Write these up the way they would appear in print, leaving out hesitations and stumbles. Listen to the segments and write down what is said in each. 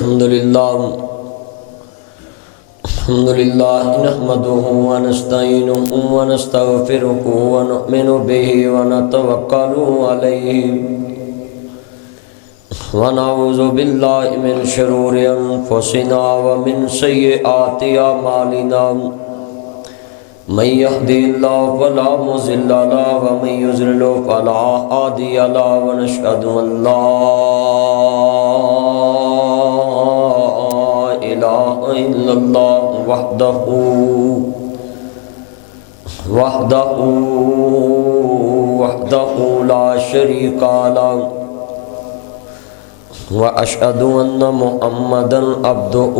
الحمدللہ نحمده ونستعینه ونستغفره ونؤمن به ونتوکل علیہ ونعوذ باللہ من شرور انفسنا ومن سیئات اعمالنا من يهده الله فلا مضل له ومن يضلل فلا هادي له ونشهد ان لا اله الا الله وحده لا شريك له واشهد ان محمدا عبده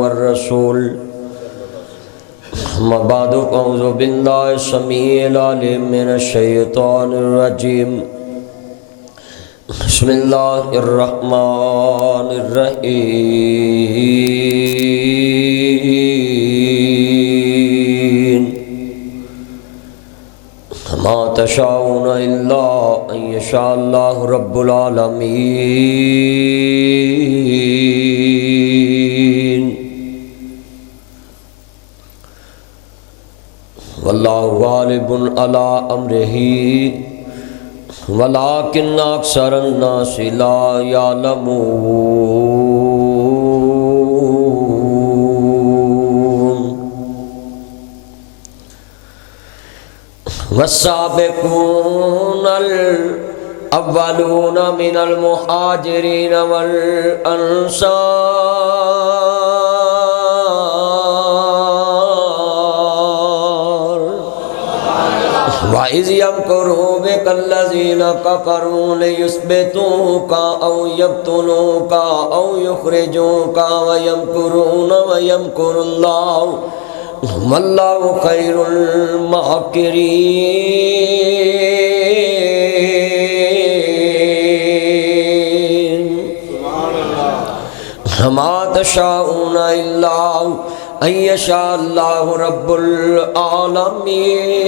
والرسول اما بعد اعوذ بالله السميع العليم من الشيطان الرجيم بسم الله الرحمن الرحيم ما تشاءون إلا أن يشاء الله رب العالمين والله غالب على أمره ولكن أكثر الناس لا يعلمون والسابقون الأولون من المهاجرين والأنصار وَإِذْ يَمْكُرُوا بِكَ الَّذِينَ كَفَرُوا لِيُثْبِتُوكَ أَوْ يَقْتُلُوكَ أَوْ يُخْرِجُوكَ وَيَمْكُرُونَ وَيَمْكُرُ اللَّهُ وَاللَّهُ خَيْرُ الْمَاكِرِينَ وَمَا تَشَاءُونَ إِلَّا أَن يَشَاءَ اللَّهُ رَبُّ الْعَالَمِينَ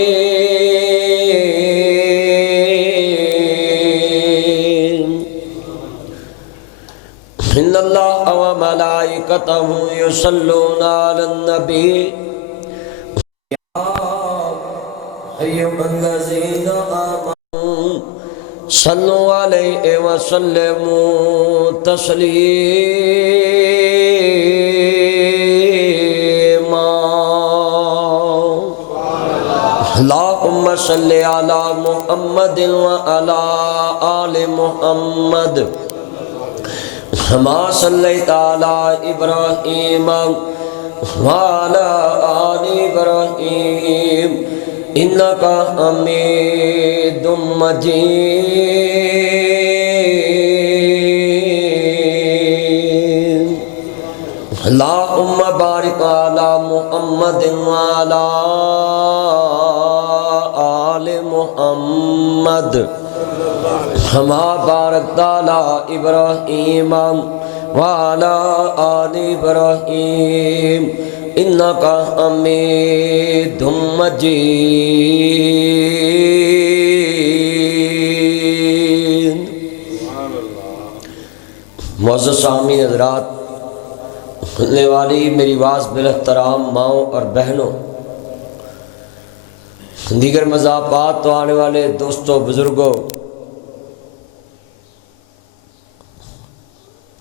إِنَّ اللَّهَ وَمَلَائِكَتَهُ يُصَلُّونَ عَلَى النَّبِيِّ يَا أَيُّهَا الَّذِينَ آمَنُوا صَلُّوا عَلَيْهِ وَسَلِّمُوا تَسْلِيمًا اللهم صل على محمد وعلى آل محمد كما صليت على إبراهيم وعلى آل إبراهيم إنك حميد مجيد اللهم بارك على محمد وعلى آل محمد كما باركت على إبراهيم وعلى آل إبراهيم إنك حميد مجيد معزز سامعین حضرات، سننے والی میری آواز بالاحترام ماؤں اور بہنوں، دیگر مضافات تو آنے والے دوستوں، بزرگوں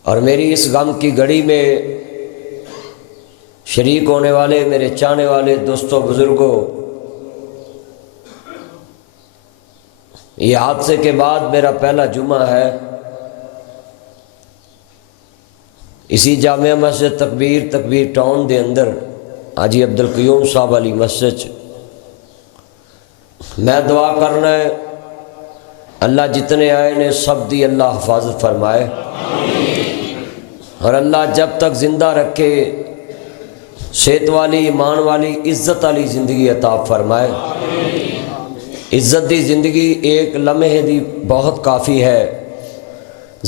اور میری اس غم کی گھڑی میں شریک ہونے والے میرے چاہنے والے دوستوں، بزرگوں، یہ حادثے کے بعد میرا پہلا جمعہ ہے اسی جامعہ مسجد تکبیر ٹاؤن دے اندر حاجی عبدالقیوم صاحب علی مسجد۔ میں دعا کرنا ہے اللہ جتنے آئے نے سب دی اللہ حفاظت فرمائے، اور اللہ جب تک زندہ رکھے صحت والی، ایمان والی، عزت والی زندگی عطا فرمائے۔ عزت دی زندگی ایک لمحے دی بہت کافی ہے،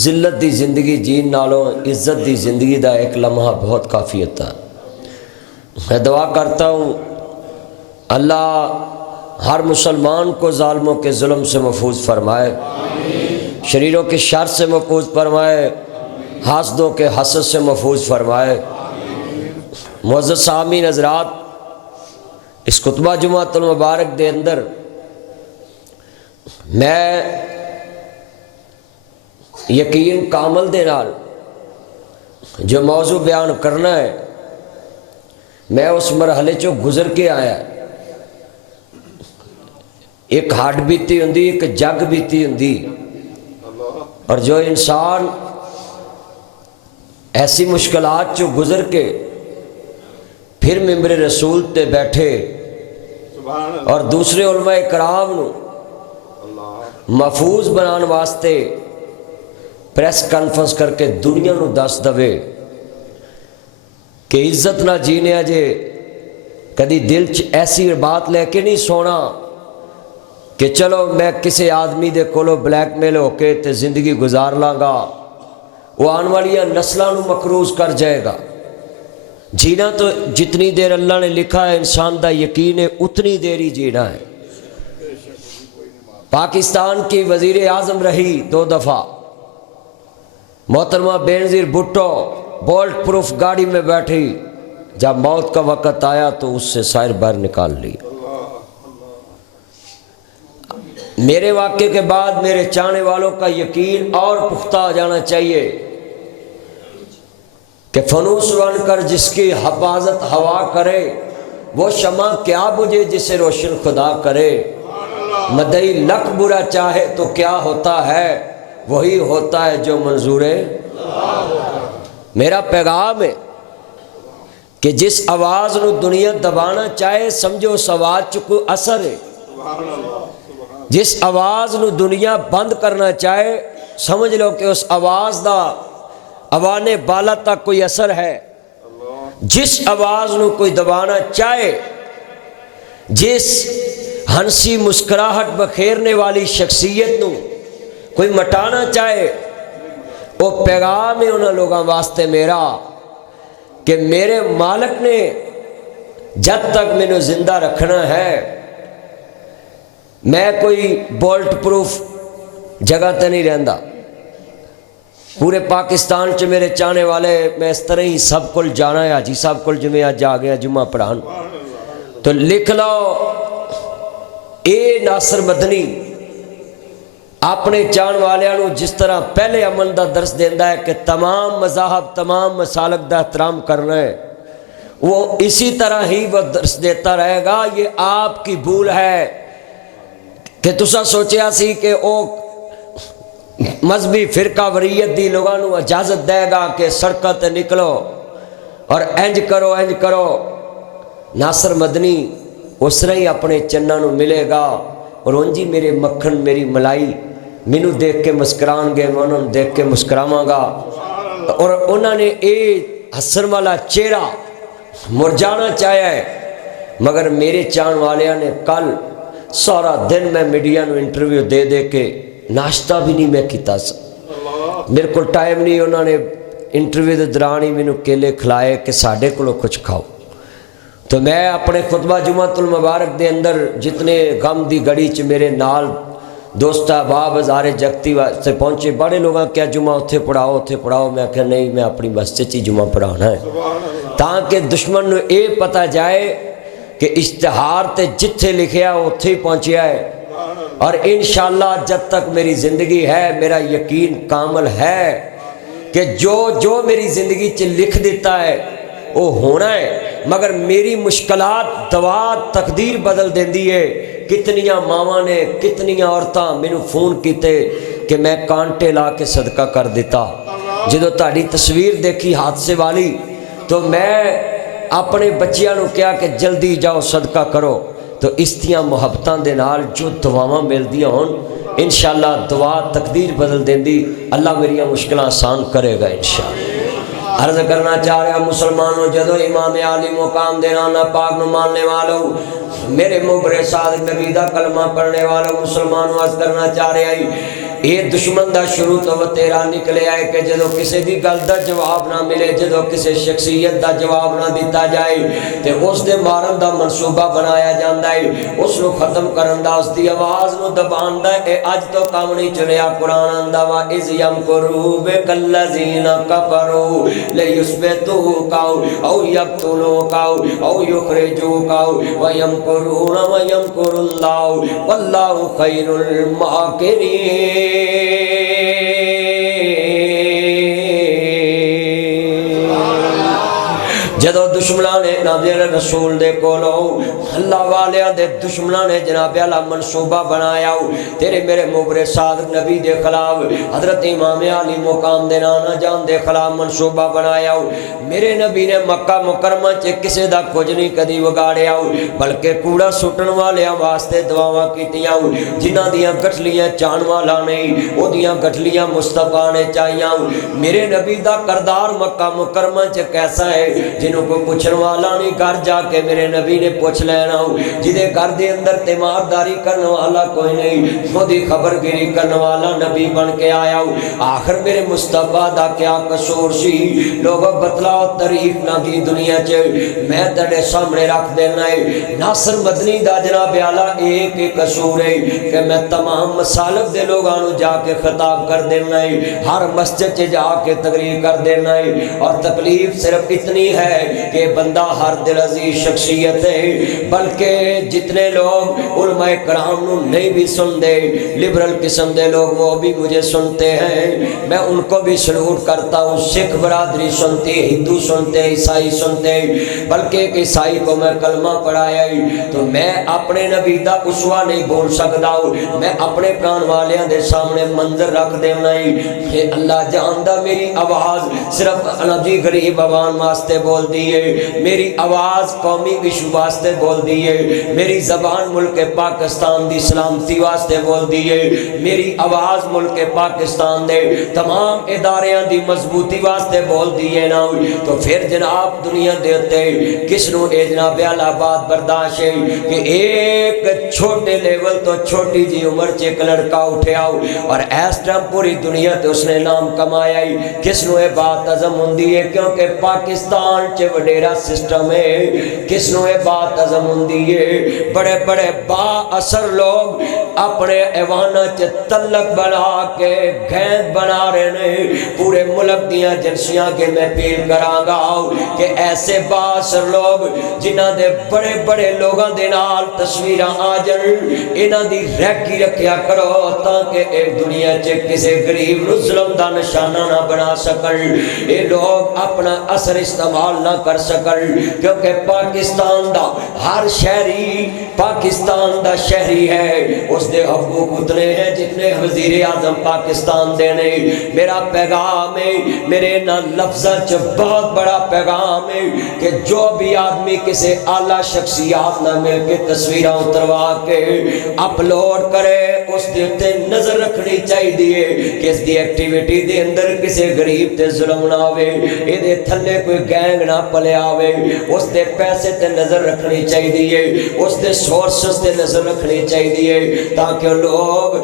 ذلت دی زندگی جین نالوں عزت دی زندگی دا ایک لمحہ بہت کافی ہوتا ہے۔ میں دعا کرتا ہوں اللہ ہر مسلمان کو ظالموں کے ظلم سے محفوظ فرمائے، شریروں کے شر سے محفوظ فرمائے، حاسدوں کے حسد سے محفوظ فرمائے۔ معزز سامعین حضرات، اس خطبہ جمعۃ المبارک دے اندر میں یقین کامل دے نال جو موضوع بیان کرنا ہے، میں اس مرحلے چوں گزر کے آیا۔ ایک ہڈ بیتی ہوں، ایک جگ بیتی ہوں، اور جو انسان ایسی مشکلات چوں گزر کے پھر ممبر رسول تے بیٹھے اور دوسرے علماء کرام نو محفوظ بنان واسطے پریس کانفرنس کر کے دنیا نو دس دوے کہ عزت نہ جینے جے، کدی دل چ ایسی بات لے کے نہیں سونا کہ چلو میں کسی آدمی دے کولو بلیک میل ہو کے تے زندگی گزار لاں گا، وہ آن والی نسلوں نو مقروض کر جائے گا۔ جینا تو جتنی دیر اللہ نے لکھا ہے انسان دا یقین ہے اتنی دیر ہی جینا ہے۔ پاکستان کی وزیر اعظم رہی 2 دفعہ، محترمہ بینظیر بھٹو بولٹ پروف گاڑی میں بیٹھی، جب موت کا وقت آیا تو اس سے سائر باہر نکال لی۔ میرے واقعے کے بعد میرے چاہنے والوں کا یقین اور پختہ ہو جانا چاہیے کہ فنوس بن کر جس کی حفاظت ہوا کرے، وہ شمع کیا بجھے جسے روشن خدا کرے۔ مدعی لکھ برا چاہے تو کیا ہوتا ہے، وہی ہوتا ہے جو منظور ہے۔ میرا پیغام ہے کہ جس آواز نو دنیا دبانا چاہے، سمجھو اس آواز چکو اثر ہے۔ جس آواز نو دنیا بند کرنا چاہے، سمجھ لو کہ اس آواز دا اوانے بالا تک کوئی اثر ہے۔ جس آواز نو کوئی دبانا چاہے، جس ہنسی مسکراہٹ بکھیرنے والی شخصیت نو کوئی مٹانا چاہے، وہ پیغام ہے انہاں لوگاں واسطے میرا کہ میرے مالک نے جب تک مینوں زندہ رکھنا ہے، میں کوئی بولٹ پروف جگہ تے نہیں رہندا۔ پورے پاکستان چ میرے چاہنے والے، میں اس طرح ہی سب کل جانا ہے، حاجی صاحب کل جمعے آج آ گیا جمعہ پڑھان، تو لکھ لو اے ناصر مدنی اپنے چاہن والیاں جس طرح پہلے امن دا درس دیندا ہے کہ تمام مذاہب تمام مسالک دا احترام کرنا ہے، وہ اسی طرح ہی وہ درس دیتا رہے گا۔ یہ آپ کی بھول ہے کہ تسا سوچیا سی کہ او مذہبی فرقہ وریت دی لوگاں نو اجازت دے گا کہ سڑکاں تے نکلو اور انج کرو انج کرو۔ ناصر مدنی اس طرح ہی اپنے چناں نو ملے گا، اور انجی میرے مکھن میری ملائی مینوں دیکھ کے مسکران گے، میں انہوں نے دیکھ کے مسکراواں گا، اور انہوں نے اے حسن والا چہرہ مرجانا چاہیا ہے۔ مگر میرے چاہن والیاں نے کل سارا دن میں میڈیا نو انٹرویو دے دے کے ناشتہ بھی نہیں میں کیتا سا، میرے کو ٹائم نہیں، انہوں نے انٹرویو دے دوران ہی مینوں کیلے کھلائے کہ ساڈے کولو کچھ کھاؤ۔ تو میں اپنے خطبہ جمعۃ المبارک دے اندر جتنے غم دی گھڑی چ میرے نال دوست احباب ہزارے جگتی واسطے پہنچے، بڑے لوگاں کیا جمعہ اتھے پڑھاؤ، میں کہ نہیں، میں اپنی مسجد ہی جمعہ پڑھانا ہے، تاکہ دشمن نو اے پتہ جائے کہ اشتہار تے جتھے لکھیا اتھے ہی پہنچیا ہے۔ اور انشاءاللہ جب تک میری زندگی ہے، میرا یقین کامل ہے کہ جو میری زندگی چ لکھ دیتا ہے وہ ہونا ہے۔ مگر میری مشکلات دوا تقدیر بدل دیندی ہے۔ کتنیاں ماواں نے، کتنیاں عورتاں مینوں فون کیتے کہ میں کانٹے لا کے صدقہ کر دیتا۔ جدو تہاڈی تصویر دیکھی حادثے والی تو میں اپنے بچیاں نو کہا کہ جلدی جاؤ صدقہ کرو۔ تو اس دیاں محبتاں دے نال جو دعاواں ملدیاں ہون، انشاءاللہ دعا تقدیر بدل دیندی، اللہ میری مشکلیں آسان کرے گا انشاءاللہ۔ عرض کرنا چاہ رہا مسلمانوں، جدو امام عالی مقام دینا نہ پاک نو ماننے والوں، میرے مبرے صادق نبی دا کلمہ پڑھنے والوں مسلمانوں، عرض کرنا چاہ رہا ہی یہ دشمن دا شروع تو وتیرا نکلے آئے کہ جدو کسی دی گل دا جواب نہ ملے، جدو کسی شخصیت دا جواب نہ دیتا جائے تے اس دے مارن دا منصوبہ بنایا جاندا ہے، اس نو ختم کرن دا، اس دی آواز نو دبان دا۔ اے اج تو کام نہیں چلیا، قرآن آندا وا اذ یمکروا بک الذین کفروا لیثبتوک او یقتلوک او یخرجوک ویمکرون ویمکر اللہ واللہ خیر الماکرین۔ جدو دشمنان نے نبی رسول دے کولو اللہ والیاں دے دشمنان نے جناب اعلیٰ منصوبہ بنایا، تیرے میرے مبرے صادق نبی دے خلاف، حضرت امام علی مقام دے نانا جان دے خلاف منصوبہ بنایا۔ میرے نبی نے مکہ مکرمہ چ کسے دا کچھ نہیں کدی وگاڑیا، بلکہ کوڑا سٹن والیاں واسطے دعاواں کیتیاں، جنہاں دیاں گٹھلیاں چان والا نہیں او دیاں گٹھلیاں مصطفیٰ نے چاہیاں۔ میرے نبی دا کردار مکہ مکرمہ چ کیسا ہے؟ جنہوں کو پوچھن والا نہیں، گھر جا کے میرے نبی نے پوچھ لینا، جدے گھر دے اندر تیمارداری کرنے والا کوئی نہیں، خودی خبر گیری کرنے والا نبی بن کے آیا۔ آخر میرے مصطفیٰ دا کیا قصور سی؟ لوگوں بتلاؤ تاریخ نہ دی دنیا چ، میں تیرے سامنے رکھ دینا ہے۔ ناصر مدنی دا جناب اعلیٰ ایک ہی قصور ہے کہ میں تمام مسالک دے لوگاں نو جا کے خطاب کر دینا ہے، ہر مسجد چ جا کے تقریر کر دینا ہے، اور تکلیف صرف اتنی ہے کہ بندہ ہر دل عزیز شخصیت ہے، بلکہ جتنے لوگ علماء کرام نو نہیں بھی سن دے، لبرل قسم دے لوگ وہ بھی مجھے سنتے ہیں، میں ان کو بھی سلوٹ کرتا ہوں۔ سکھ برادری سنتی، ہندو سنتے، عیسائی سنتے، بلکہ ایک عیسائی کو میں کلمہ پڑھایا ہی تو میں اپنے نبی دا اسوہ نہیں بول سکتا ہوں، میں اپنے پران والیاں دے سامنے منظر رکھ دینا ہی کہ اللہ جاندہ میری آواز صرف نبی غریب عوام واسطے بول دیئے، میری آواز قومی ایشو واسطے بول دیئے، میری زبان ملک پاکستان دی سلامتی واسطے بول دیئے، میری آواز ملک پاکستان دے تمام اداریاں دی مضبوطی واسطے بول دیئے نا، تو پھر جناب دنیا دیتے کس نو اے جناب اعلیٰ بات برداشت ہے کہ ایک چھوٹے لیول تو چھوٹی جی عمر چ ایک لڑکا اٹھے آؤ اور اس ٹائم پوری دنیا تے اس نے نام کمایا ہی، کس نو اے بات عظم ہوندی ہے؟ کیونکہ پاکستان چ وڈیرا سسٹم ہے، کس نو اے بات عظم ہوندی ہے؟ بڑے بڑے با اثر لوگ اپنے ایوانہ چ تلک بنا کے گیند بنا رہے ہیں، پورے ملک دیاں جنسیاں کے میں اپیل کراں گا کہ ایسے با اثر لوگ جنہاں دے بڑے بڑے لوگاں دے نال تصویراں آ جن، انہاں دی ریکی رکھیا کرو تاکہ ایک دنیا چ کسے غریب نو ظلم دا نشانہ نہ بنا سکن، اے لوگ اپنا اثر استعمال نہ کر سکن، کیونکہ پاکستان دا ہر شہری پاکستان دا شہری ہے، اس دے حقوق اتنے ہیں جتنے وزیر اعظم پاکستان دینے۔ میرا پیغام ہے، میرے نا لفظہ چ بہت بڑا پیغام ہے کہ جو بھی آدمی کسی اعلیٰ شخصیات نہ مل کے تصویریں اتروا کے اپلوڈ کرے، اس دے تے نظر رکھنی چاہیے کہ اس دی ایکٹیویٹی دے اندر کسی غریب تے ظلم نہ ہوئے، اے دے تھلے کوئی گینگ نہ پلے آوے، اس دے پیسے تے نظر رکھنی چاہیے، اس دے سورسز تے نظر رکھنی چاہیے، تاکہ لوگ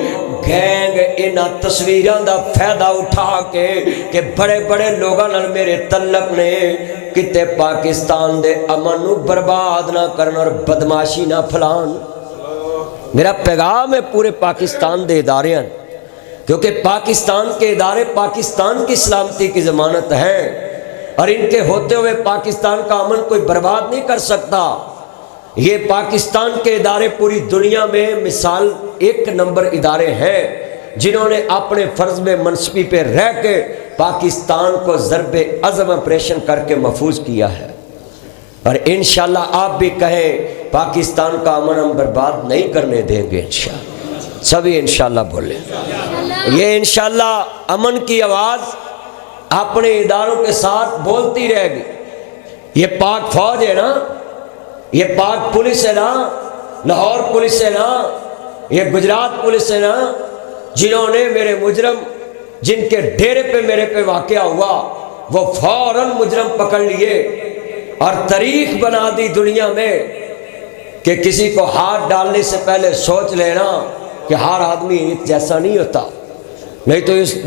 گینگ انہاں تصویران دا فائدہ اٹھا کے کہ بڑے بڑے لوگاں نال میرے تعلق نے کتے پاکستان دے امن نو برباد نہ کرن اور بدماشی نہ پھلان۔ میرا پیغام ہے پورے پاکستان دے ادارے ہیں، کیونکہ پاکستان کے ادارے پاکستان کی سلامتی کی ضمانت ہیں، اور ان کے ہوتے ہوئے پاکستان کا امن کوئی برباد نہیں کر سکتا۔ یہ پاکستان کے ادارے پوری دنیا میں مثال ایک نمبر ادارے ہیں جنہوں نے اپنے فرض میں منصبی پہ رہ کے پاکستان کو ضرب عظم آپریشن کر کے محفوظ کیا ہے، اور انشاءاللہ آپ بھی کہیں پاکستان کا امن ہم برباد نہیں کرنے دیں گے انشاءاللہ، سبھی انشاءاللہ بولیں۔ یہ انشاءاللہ امن کی آواز اپنے اداروں کے ساتھ بولتی رہے گی۔ یہ پاک فوج ہے نا، یہ پاک پولیس ہے نا، لاہور پولیس ہے نا، یہ گجرات پولیس ہے نا، جنہوں نے میرے مجرم جن کے ڈیرے پہ میرے پہ واقعہ ہوا وہ فوراً مجرم پکڑ لیے اور تاریخ بنا دی دنیا میں کہ کسی کو ہاتھ ڈالنے سے پہلے سوچ لینا کہ ہر آدمی ایک جیسا نہیں ہوتا، نہیں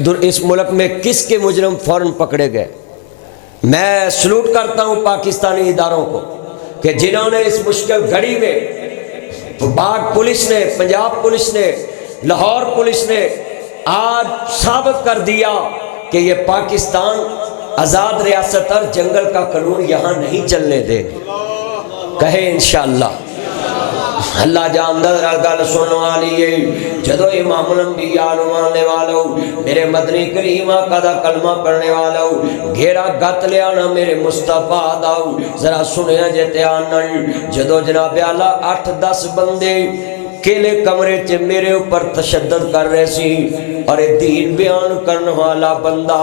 تو اس ملک میں کس کے مجرم فوراً پکڑے گئے۔ میں سلوٹ کرتا ہوں پاکستانی اداروں کو کہ جنہوں نے اس مشکل گھڑی میں، پاک پولیس نے، پنجاب پولیس نے، لاہور پولیس نے آج ثابت کر دیا کہ یہ پاکستان آزاد ریاست اور جنگل کا قانون یہاں نہیں چلنے دے گی۔ کہیں انشاءاللہ۔ اللہ جاندہ گل سننے والی ہے، جدو امام الانبیاء ماننے والو، میرے مدنی کریم آقا دا کلمہ پڑھنے والو، گھیرا گت لیا نا میرے مصطفیٰ داؤ، ذرا سنیا جے تیانن، جدو جناب اعلیٰ 8-10 بندے کیلے کمرے چے میرے اوپر تشدد کر رہے سی، اور دین بیان کرنے والا بندہ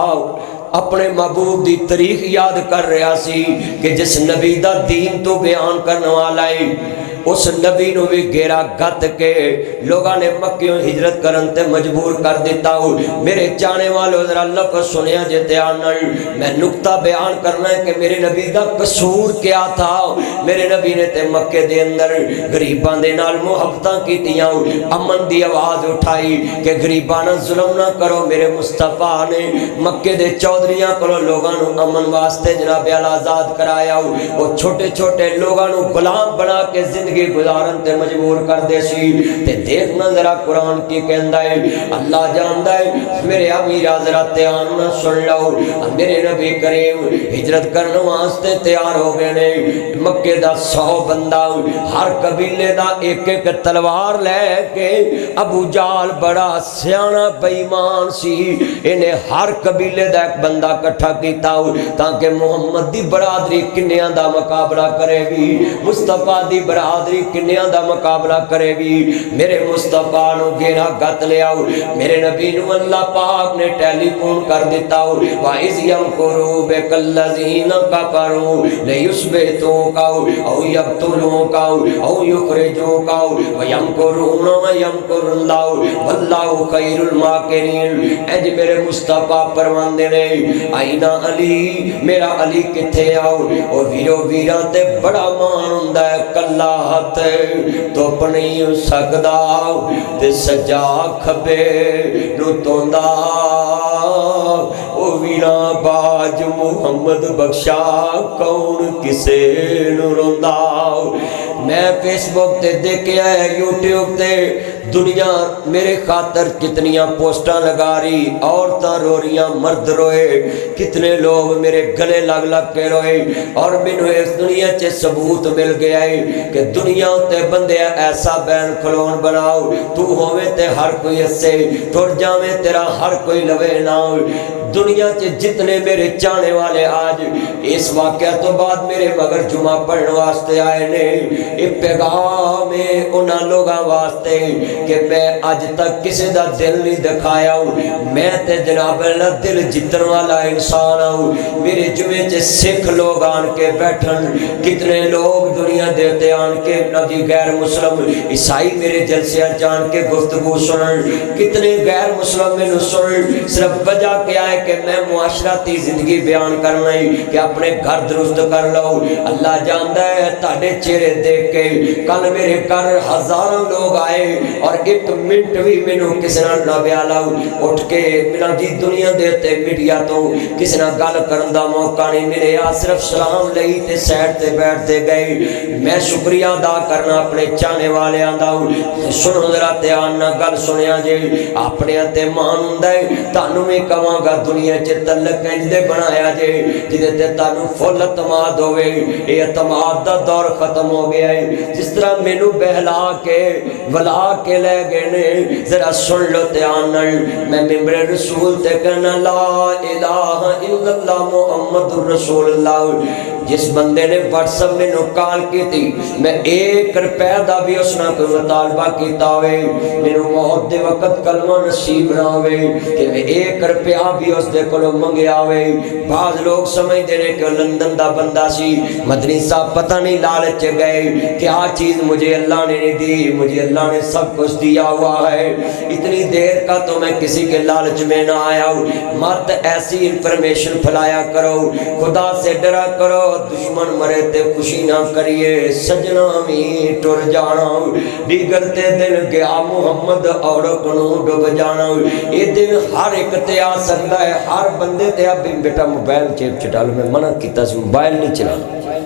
اپنے محبوب دی تاریخ یاد کر رہا سی کہ جس نبی دا دین تو بیان کرنے والا ہے، اس نبی نو بھی گھیرا گت کے لوگاں نے مکیوں ہجرت کرن تے مجبور کر دیتا ہوں۔ میرے چاہنے والوں ذرا لفظ سنیا جے تیانن، میں نکتہ بیان کرنا ہے کہ میرے نبی دا قصور کیا تھا۔ میرے نبی نے تے مکے دے اندر غریبان دے نال محبتاں کیتیاں، امن دی آواز اٹھائی کہ غریبانہ ظلم نہ کرو۔ میرے مصطفیٰ نے مکے دے چودھریاں کرو لوگاں نو امن واسطے جناب اعلیٰ آزاد کرایا، وہ چھوٹے چھوٹے لوگاں نو غلام بنا کے زندگی گزارن تے مجبور کر دے سی۔ تے دیکھنا ذرا قرآن کی کہندا ہے، اللہ جاندا ہے، میرے امیر حضرت دھیان نہ سن لو، میرے نبی کریم ہجرت کرنے واسطے تیار ہو گئے نے۔ مکے دا 100 بندہ، ہر قبیلے دا ایک ایک تلوار لے کے، ابو جال بڑا سیاںا بے ایمان سی، انہیں ہر قبیلے دا ایک بندہ کٹھا کیتا تاکہ محمد دی برادری کنیاں دا مقابلہ کرے گی، مصطفیٰ دی برادری کنیاں دا مقابلہ کرے گی۔ میرے مصطفیٰ نو گھیرا گت لیا، میرے نبی نو اللہ پاک نے ٹیلی فون کر دیتا، وَإِذْ يَمْكُرُوا بِكَ الَّذِينَ كَفَرُوا لِيُثْبِتُوكَ أَوْ يَقْتُلُوكَ أَوْ يُخْرِجُوكَ وَيَمْكُرُونَ وَيَمْكُرُ اللَّهُ وَاللَّهُ خَيْرُ الْمَاكِرِينَ۔ اے جی میرے مصطفیٰ پرواندے نے، آئینہ علی، میرا علی کتھے آؤ، او ویرو ویران تے بڑا مان ہوندا ہے، کلا ہاتھ تو نہیں سکدا تے سجا کھبے نو توندا، او ویراں باج محمد بخشا کون کسے نو روندا۔ میں فیس بک تے دیکھیا ہے، یوٹیوب تے دنیا میرے خاطر کتنیاں پوسٹاں لگا رہی، عورتاں رو رہیاں، مرد روئے، کتنے لوگ میرے گلے لگ لگ کے روئے، اور مینوں اس دنیا چے ثبوت مل گیا ہے کہ دنیا تے بندے ایسا بین کھلون بناؤ، تو ہووے تے ہر کوئی اسے، ٹر جاویں تیرا ہر کوئی لوے نہ۔ دنیا چے جتنے میرے چاہنے والے آج اس واقعہ تو بعد میرے مگر جمعہ پڑھنے واسطے آئے نے، ایک پیغام ہے انہاں لوگاں واسطے کہ میں آج تک کسی دا دل نہیں دکھایا ہوں، میں تے جناب اللہ دل جتن والا انسان ہوں۔ میرے جمعے چے سکھ لوگ آن کے بیٹھن، کتنے لوگ دنیا دیتے آن کے نبی غیر مسلم عیسائی میرے جلسیاں جان کے گفتگو سنن، کتنے غیر مسلم میں سنن، صرف وجہ کیا ہے کہ میں معاشرتی زندگی بیان کرنا ہے کہ اپنے گھر درست کر لو۔ اللہ جانتا ہے تاڑے چہرے دیکھ کے کل میرے گھر ہزاروں لوگ آئے اور ایک منٹ بھی مینوں کسی نہ بیالا اٹھ کے میرا جی دنیا دیتے میڈیا تو کسی نہ گل کرن دا موقع نہیں ملے، صرف سلام لئی تے سیٹ تے بیٹھتے گئے۔ میں شکریہ ادا کرنا اپنے چاہنے والے آندا سنو ذرا دھیان نہ گل سنیا جے، اپنے تے مان ہوندا ہے، تانوں میں کہاں گا دنیا چ تعلق انج دے بنایا جے جدے تے تانوں فل اعتماد ہوے، اے اعتماد دا دور ختم ہو گیا ہے۔ جس طرح مینوں بہلا کے ولا کے لے گئے نے، ذرا سن لو دھیان نال، میں ممبر رسول تے کہنا لا الہ الا اللہ محمد رسول اللہ۔ جس بندے نے واٹس ایپ میں کال کی تھی، میں 1 روپے دا بھی اس نے کوئی مطالبہ کیتا ہوئے، میرے موت دے وقت کلمہ نصیب نہ ہوئے کہ میں 1 روپیہ بھی اس دے کلو منگیا ہوئے۔ بعض لوگ سمجھ دے رہے کہ لندن دا بندہ سی، مدنی صاحب پتہ نہیں لالچ گئے کیا چیز مجھے اللہ نے نہیں دی، مجھے اللہ نے سب کچھ دیا ہوا ہے، اتنی دیر کا تو میں کسی کے لالچ میں نہ آیا ہوں۔ مت ایسی انفارمیشن پھیلایا کرو، خدا سے ڈرا کرو، دشمن مرے تے خوشی نہ کریے سجنا بھی ٹر جانا دیگر تے دن گیا محمد اور کنو ڈب جانا یہ دن ہر ایک تے آ سکتا ہے ہر بندے تے اب بیٹا موبائل چیپ چٹالو میں منع کیتا سی موبائل نہیں چلانا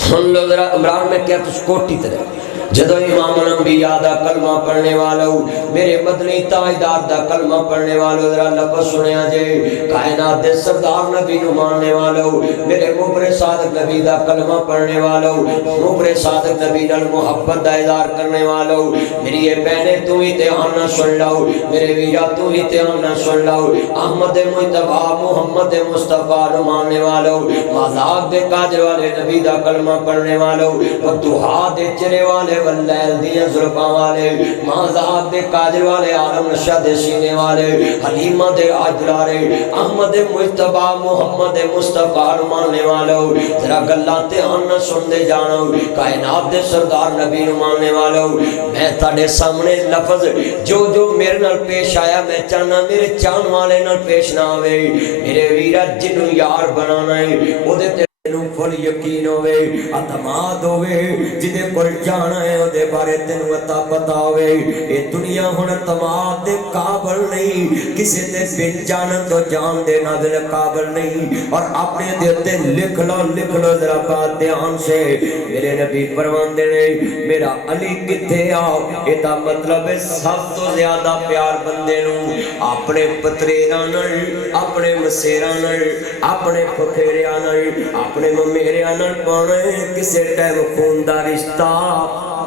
سن لو ذرا عمران میں کیا تجھ کوٹی طرح جدو امام الانبیاء دا کلمہ پڑھنے والو میرے مدنی تاجدار دا کلمہ پڑھنے والو ذرا لفظ سنیا جے کائنات دے سردار نبی نو ماننے والو میرے مبر صادق نبی دا کلمہ پڑھنے والو مبر صادق نبی نال محبت دا اظہار کرنے والو میری یہ بہنیں تو ہی تیان نہ سن لو میرے ویرا تو ہی تیان نہ سن لو احمد مجتبی محمد مصطفیٰ نو ماننے والو مذاق دے کاجر والے نبی دا کلمہ پڑھنے والو ودہا دے چرے والے واللیل دیاں ظلفاں والے مازاد دے قادر والے عالم نشہ دے سینے والے حلیمہ دے آجلارے احمد مجتبی محمد مصطفیٰ ماننے والو ذرا گلاتے آنا سن دے جانا کائنات دے سردار نبی ماننے والو میں تاڑے سامنے لفظ جو میرے نال پیش آیا میں چاہنا میرے چان والے نال پیش نہ ہوئے میرے ویرہ جنو یار بنانا ہے وہ دے تینوں فل یقین ہوئے اعتماد ہوئے جدے کل جانا ہے وہ دے بارے تینوں عطا پتا ہوئے یہ دنیا ہن اعتماد دے قابل نہیں کسی دے بن جانن تو جان دے نہ دے قابل نہیں اور اپنے دیتے لکھ لو ذرا بات دھیان سے میرے نبی فرمان دے میرا علی کتے آؤ یہ تا مطلب ہے سب تو زیادہ پیار بندے نو اپنے پتریراں نال اپنے مسیراں نال اپنے پھپھیریاں نال اپنے میرے انل پانے کسے ٹائم خون دا رشتہ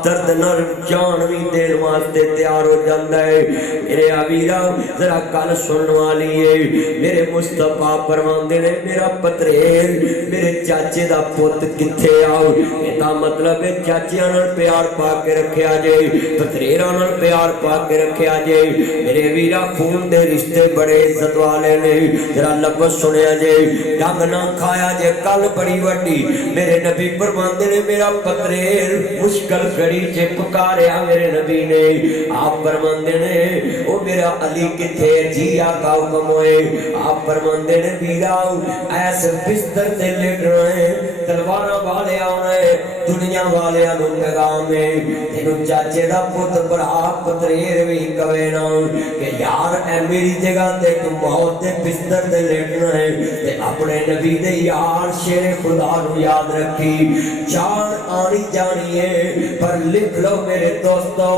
درد نر جان بھی دین واسطے تیار ہو جاندہ ہے میرے عبیرہ ذرا کل سنن والی ہے میرے مصطفیٰ فرمان دے میرا پتریر میرے چاچے دا پوت کتھے آؤ ایتا مطلب ہے چاچے انل پیار پا کے رکھے آجے پتریر انل پیار پا کے رکھے آجے میرے عبیرہ خون دے رشتے بڑے عزت والے نے ذرا لفظ سنے آجے ڈنگ نہ کھایا جے کل بڑی وڈی میرے نبی فرمان دے میرا پتریر مشکل کر چے پکاریا میرے نبی نے آپ فرماندے نے او میرا علی کتھے جی آقا حکم ہوئے آپ فرماندے نے بیراؤ ایسے بستر تے لیٹ رہے تلوارہ والے آنے دنیا والے آنوں پیغام ہے تینوں چاچے دا پت برا پتریر بھی کوئے نا کہ یار اے میری جگہ تے تو موت دے بستر تے لیٹ رہے تے اپنے نبی دے یار شیر خدا نو یاد رکھی جان آنی جانی ہے پر لکھ لو میرے دوستو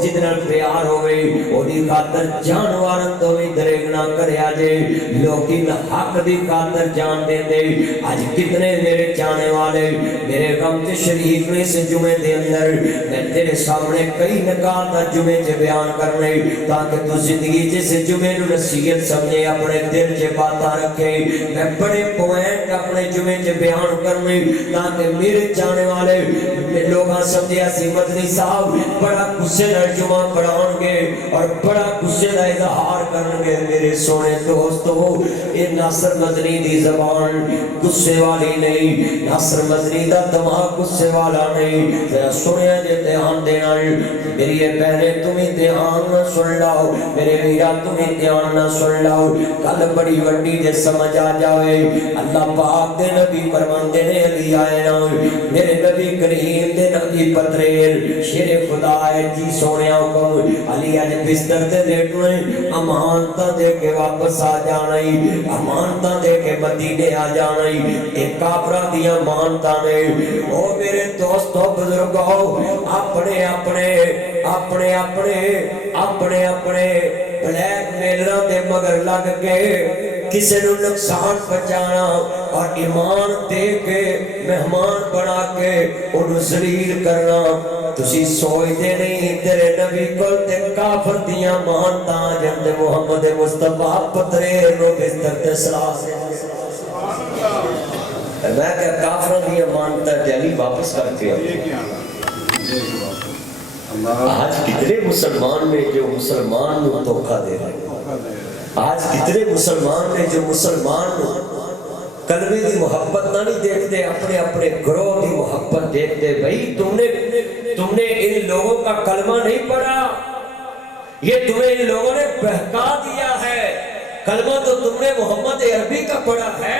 جتنا پیار ہوئے اوڈی خاطر جانوارن تو بھی دریگ نہ کرے آجے لوگی حق دی خاطر جان دے دے آج کتنے میرے جانے والے میرے غم کے شریف میں سے جمعے دے اندر میں تیرے سامنے کئی نکاتا جمعے سے بیان کرنے تاکہ تو زندگی جیسے جمعے نو نصیحت سمجھے اپنے دل سے باتاں رکھے میں بڑے پوائنٹ اپنے جمعے سے بیان کرنے تاکہ میرے جانے والے لوگاں سمجھے ایسی مدنی صاحب بڑا غصے نال جمعہ پڑھان گے اور بڑا غصے دا اظہار کرن گے میرے سونے دوستو یہ ناصر مدنی دی زبان غصے والی نہیں ناصر مدنی دا دماغ غصے والا نہیں ذرا سنیا جے دھیان دینا میری یہ بہنیں تمہیں دھیان نہ سن لاؤ میرے ویرا تمہیں دھیان نہ سن لاؤ کل بڑی وڈی دے سمجھ آ جاوے اللہ پاک دے نبی فرمان دے نے علی آئے نا میرے نبی کریم دے نبی پتریر شیر خدا ہے جی سونے حکم علی آج بستر تے لیٹنے امانتا دے کے واپس آ جانائی امانتا دے کے مدینے آ جانائی ایک کافرہ دیا امانتا نے او میرے دوستو بزرگو اپنے اپنے اپنے اپنے اپنے اپنے بلیک میلرہ دے مگر لگ کے کسی نو نقصان پہنچانا اور ایمان دے کے مہمان بنا کے انہوں ذلیل کرنا تسی سوئی دے نہیں تیرے نبی کل تے کافر دیاں مانتا جنت محمد مصطفیٰ پترے نو بستر تے سلاس میں کہ کافر دیاں مانتا جلی واپس کر کے آج کتنے مسلمان میں جو مسلمان نو دھوکہ دے رہے آج کتنے مسلمان نے جو مسلمان کلمے دی محبت نہ نہیں دیکھتے اپنے اپنے گروہ دی محبت دیکھتے بھئی تم نے ان لوگوں کا کلمہ نہیں پڑھا یہ تمہیں ان لوگوں نے بہکا دیا ہے کلمہ تو تم نے محمد عربی کا پڑھا ہے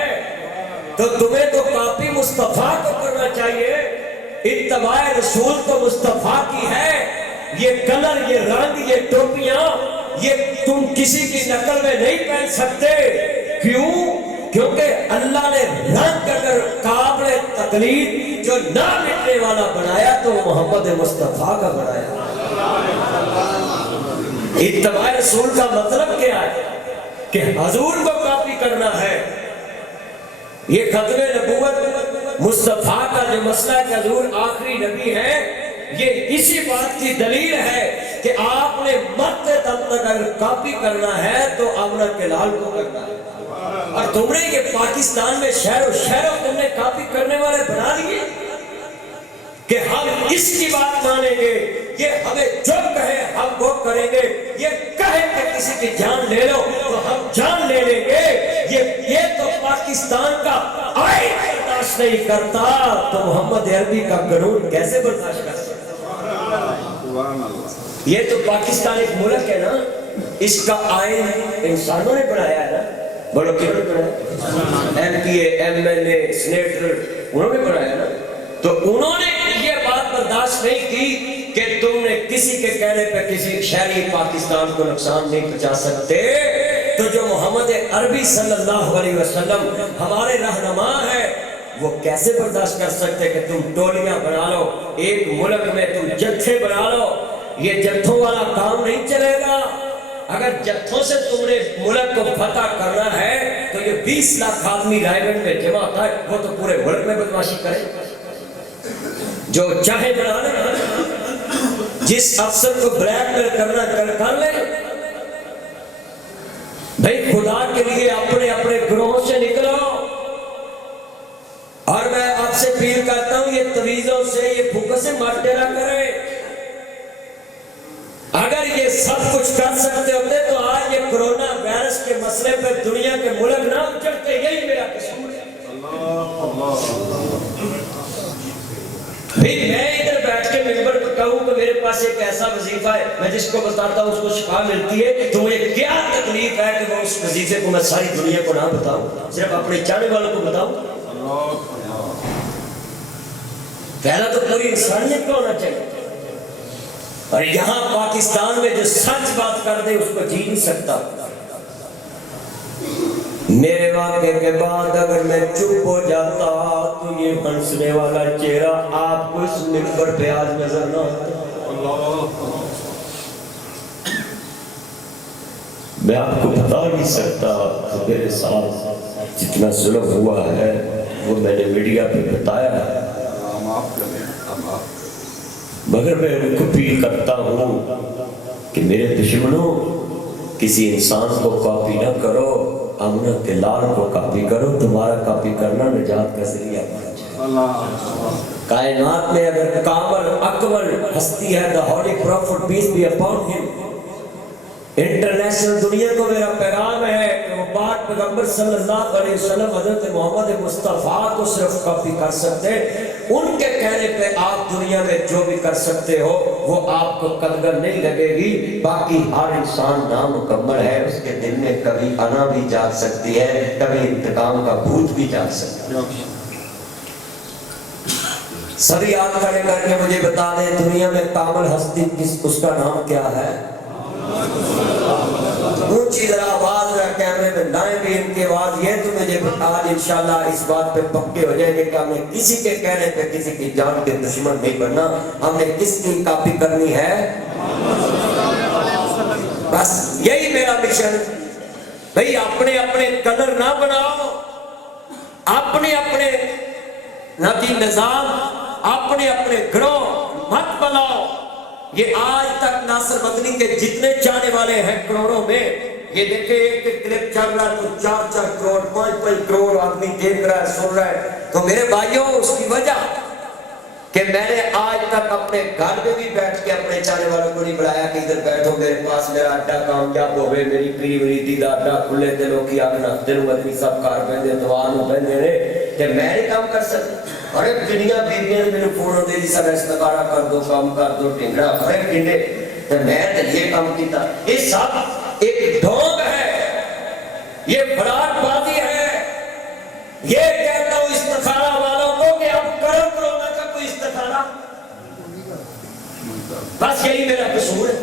تو تمہیں تو کاپی مصطفیٰ کو کرنا چاہیے. اتباع رسول تو مصطفیٰ کی ہے. یہ کلر، یہ رنگ، یہ ٹوپیاں، یہ تم کسی کی نقل میں نہیں پہن سکتے. کیوں؟ کیونکہ اللہ نے رنگ اگر قابل تقلید جو نہ مٹنے والا بنایا تو محمد مصطفیٰ کا بنایا. اتباع رسول کا مطلب کیا ہے؟ کہ حضور کو کاپی کرنا ہے. یہ ختم نبوت مصطفیٰ کا جو مسئلہ ہے کہ حضور آخری نبی ہے، یہ اسی بات کی دلیل ہے کہ آپ نے مرتے دم تک اگر کاپی کرنا ہے تو آمنہ کے لال کو کرنا ہے. اور تم نے یہ پاکستان میں شہر و تم نے کاپی کرنے والے بنا لیے کہ ہم اس کی بات مانیں گے، یہ ہمیں جو کہے ہم وہ کریں گے. یہ کہے کہ کسی کی جان لے لو تو ہم جان لے لیں گے. یہ تو پاکستان کا آئین برداشت نہیں کرتا تو محمد عربی کا قانون کیسے برداشت کر سکتا؟ یہ تو پاکستان ایک ملک ہے نا، اس کا آئین انسانوں نے بنایا ہے نا. بڑوں کیوں نے بنایا؟ M P A, M L A, senator, انہوں نے بنایا نا. تو انہوں نے یہ بات برداشت نہیں کی کہ تم نے کسی کے کہنے پہ کسی شہری پاکستان کو نقصان نہیں پہنچا سکتے. تو جو محمد عربی صلی اللہ علیہ وسلم ہمارے رہنما ہے، وہ کیسے برداشت کر سکتے کہ تم ٹولیاں بنا لو، ایک ملک میں تم جتھے بنا لو؟ یہ جتھوں والا کام نہیں چلے گا. اگر جتھوں سے تم نے ملک کو فتح کرنا ہے تو یہ 20 لاکھ آدمی رائے گنج میں جمع ہوتا ہے، وہ تو پورے ملک میں بدماشی کرے. جو چاہے بنا لے، جس افسر کو بلیک میل کرنا کر لے. بھئی خدا کے لیے اپنے اپنے گروہوں سے نکلو. اور میں آپ سے اپیل کرتا ہوں یہ تویزوں سے، یہ پھوکوں سے مت ڈرا کرے. اگر یہ سب کچھ کر سکتے ہوتے تو آج یہ کرونا وائرس کے مسئلے پہ دنیا کے ملک نہ اچھڑتے. یہی میرا قصور ہے. میں ادھر بیٹھ کے ممبر پر کہوں کہ میرے پاس ایک ایسا وظیفہ ہے، میں جس کو بتاتا ہوں اس کو شفا ملتی ہے، تو مجھے کیا تکلیف ہے کہ وہ اس وظیفے کو میں ساری دنیا کو نہ بتاؤں، صرف اپنے چاہنے والوں کو بتاؤں. پہلا تو پوری انسانیت کو ہونا چاہیے. اور یہاں پاکستان میں جو سچ بات کر دے اس کو جی نہیں سکتا. میرے واقعے کے بعد اگر میں چپ ہو جاتا تو یہ ہنسنے والا چہرہ آپ کو اس منبر پہ آج نظر نہ آتا. میں آپ کو بتا نہیں سکتا میرے ساتھ جتنا ظلم ہوا ہے وہ میں نے میڈیا پہ بتایا ہے. مگر میں ان کو اپیل کرتا ہوں کہ میرے دشمنوں کسی انسان کو کاپی نہ کرو، آمنہ کے لال کو کاپی کرو. تمہارا کاپی کرنا نجات کا ذریعہ بن جائے. کائنات میں اگر کامل اکمل ہستی ہے the holy prophet peace be upon him، international دنیا کو میرا پیغام ہے کہ وہ پاک پیغمبر صلی اللہ علیہ وسلم حضرت محمد مصطفیٰ کو صرف کاپی کر سکتے. ان کے کہنے پہ آپ دنیا میں جو بھی کر سکتے ہو وہ آپ کو قدر نہیں لگے گی. باقی ہر انسان نامکمل ہے، اس کے دل میں کبھی انا بھی جاگ سکتی ہے، کبھی انتقام کا بھوت بھی جاگ سکتا ہے. سبھی ہاتھ کھڑے کر کے مجھے بتا دیں دنیا میں کامل ہستی اس کا نام کیا ہے؟ اونچی ذرا آواز ہے کیمرے میں لائیں بھی ان کی آواز. یہ تو مجھے آج انشاءاللہ اس بات پہ پکے ہو جائیں گے کہ ہم نے کسی کے کہنے پہ کسی کی جان کے دشمن نہیں بننا. ہم نے کس کی کاپی کرنی ہے؟ بس یہی میرا مشن. بھئی اپنے اپنے کلر نہ بناؤ، اپنے اپنے نبی نظام، اپنے اپنے گروہ مت بناؤ. یہ آج تک ناصر مدنی کے جتنے چاہنے والے ہیں کروڑوں میں، یہ دیکھیں ایک کلپ چل رہا ہے تو 4 کروڑ 5 کروڑ آدمی دیکھ رہا ہے، سن رہا ہے. تو میرے بھائیوں اس کی وجہ کہ میں نے آج تک اپنے گھر میں بھی بیٹھ کے اپنے چاہنے والوں کو نہیں بڑھایا کہ ادھر بیٹھو میرے پاس میرا اڈا کامیاب ہوئے، میری پری وریدی دا اڈا کھلے دلوں کی آگنا دلوں مدنی سب کار بہندے دوانوں بہندے رہے کہ میں نے کام کر سکتا. ارے کنیاں بیبیاں میرے فونوں دے دی سب استقارہ کر دو، کام کر دو، ٹنگڑا ارے کنڈے تو میں تو یہ کام کیتا. یہ سب ایک ڈھونگ ہے، یہ بڑاٹ بازی ہے. یہ کہتا ہوں استخارہ والوں کو کہ اب کرم کرونا کا کوئی استخارہ، بس یہی میرا قصور ہے۔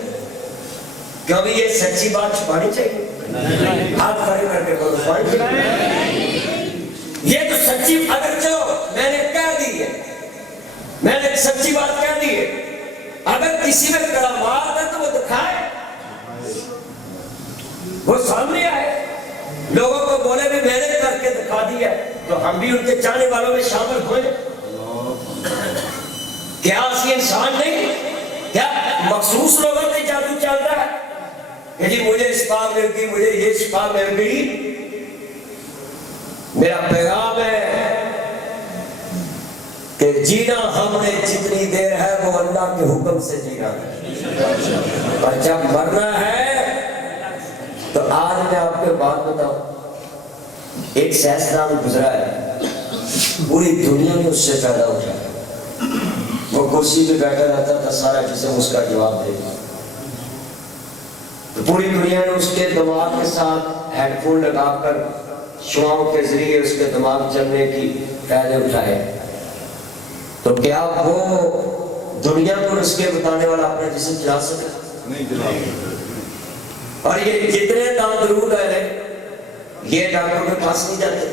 کیوں بھی یہ سچی بات چھپانی چاہیے؟ ہاتھ کھڑے کر کے بولو چھپانی چاہیے۔ یہ تو سچی، اگر چلو میں نے کہہ دی ہے، میں نے سچی بات کہہ دی ہے، اگر کسی میں کرامات ہے تو وہ دکھائے، وہ سامنے آئے، لوگوں کو بولے بھی میں نے کر کے دکھا دیا ہے، تو ہم بھی ان کے چاہنے والوں میں شامل ہوئے۔ کیا اسی انسان نہیں؟ کیا مخصوص لوگوں سے جادو چل رہا ہے کہ جی مجھے شفا مل گئی، مجھے یہ شفا مل گئی؟ میرا پیغام ہے کہ جینا ہم نے جتنی دیر ہے وہ اللہ کے حکم سے جینا ہے، اور جب مرنا ہے تو آج میں آپ کے بات بتاؤں، ایک سائنسدان گزرا ہے، پوری دنیا میں اس سے پیدا اٹھا ہے، وہ کرسی پہ بیٹھا رہتا تھا، سارا جسم اس کا جواب دے گا، تو پوری دنیا نے اس کے دماغ کے ساتھ ہیڈ فون لگا کر شعاؤں کے ذریعے اس کے دماغ چلنے کی فائدے اٹھائے، تو کیا وہ دنیا کو نسخے بتانے والا اپنا جسم چلا سکے؟ نہیں چلا سکتا۔ اور یہ جتنے دام درود ہے یہ ڈاکٹر کے پاس نہیں جاتے،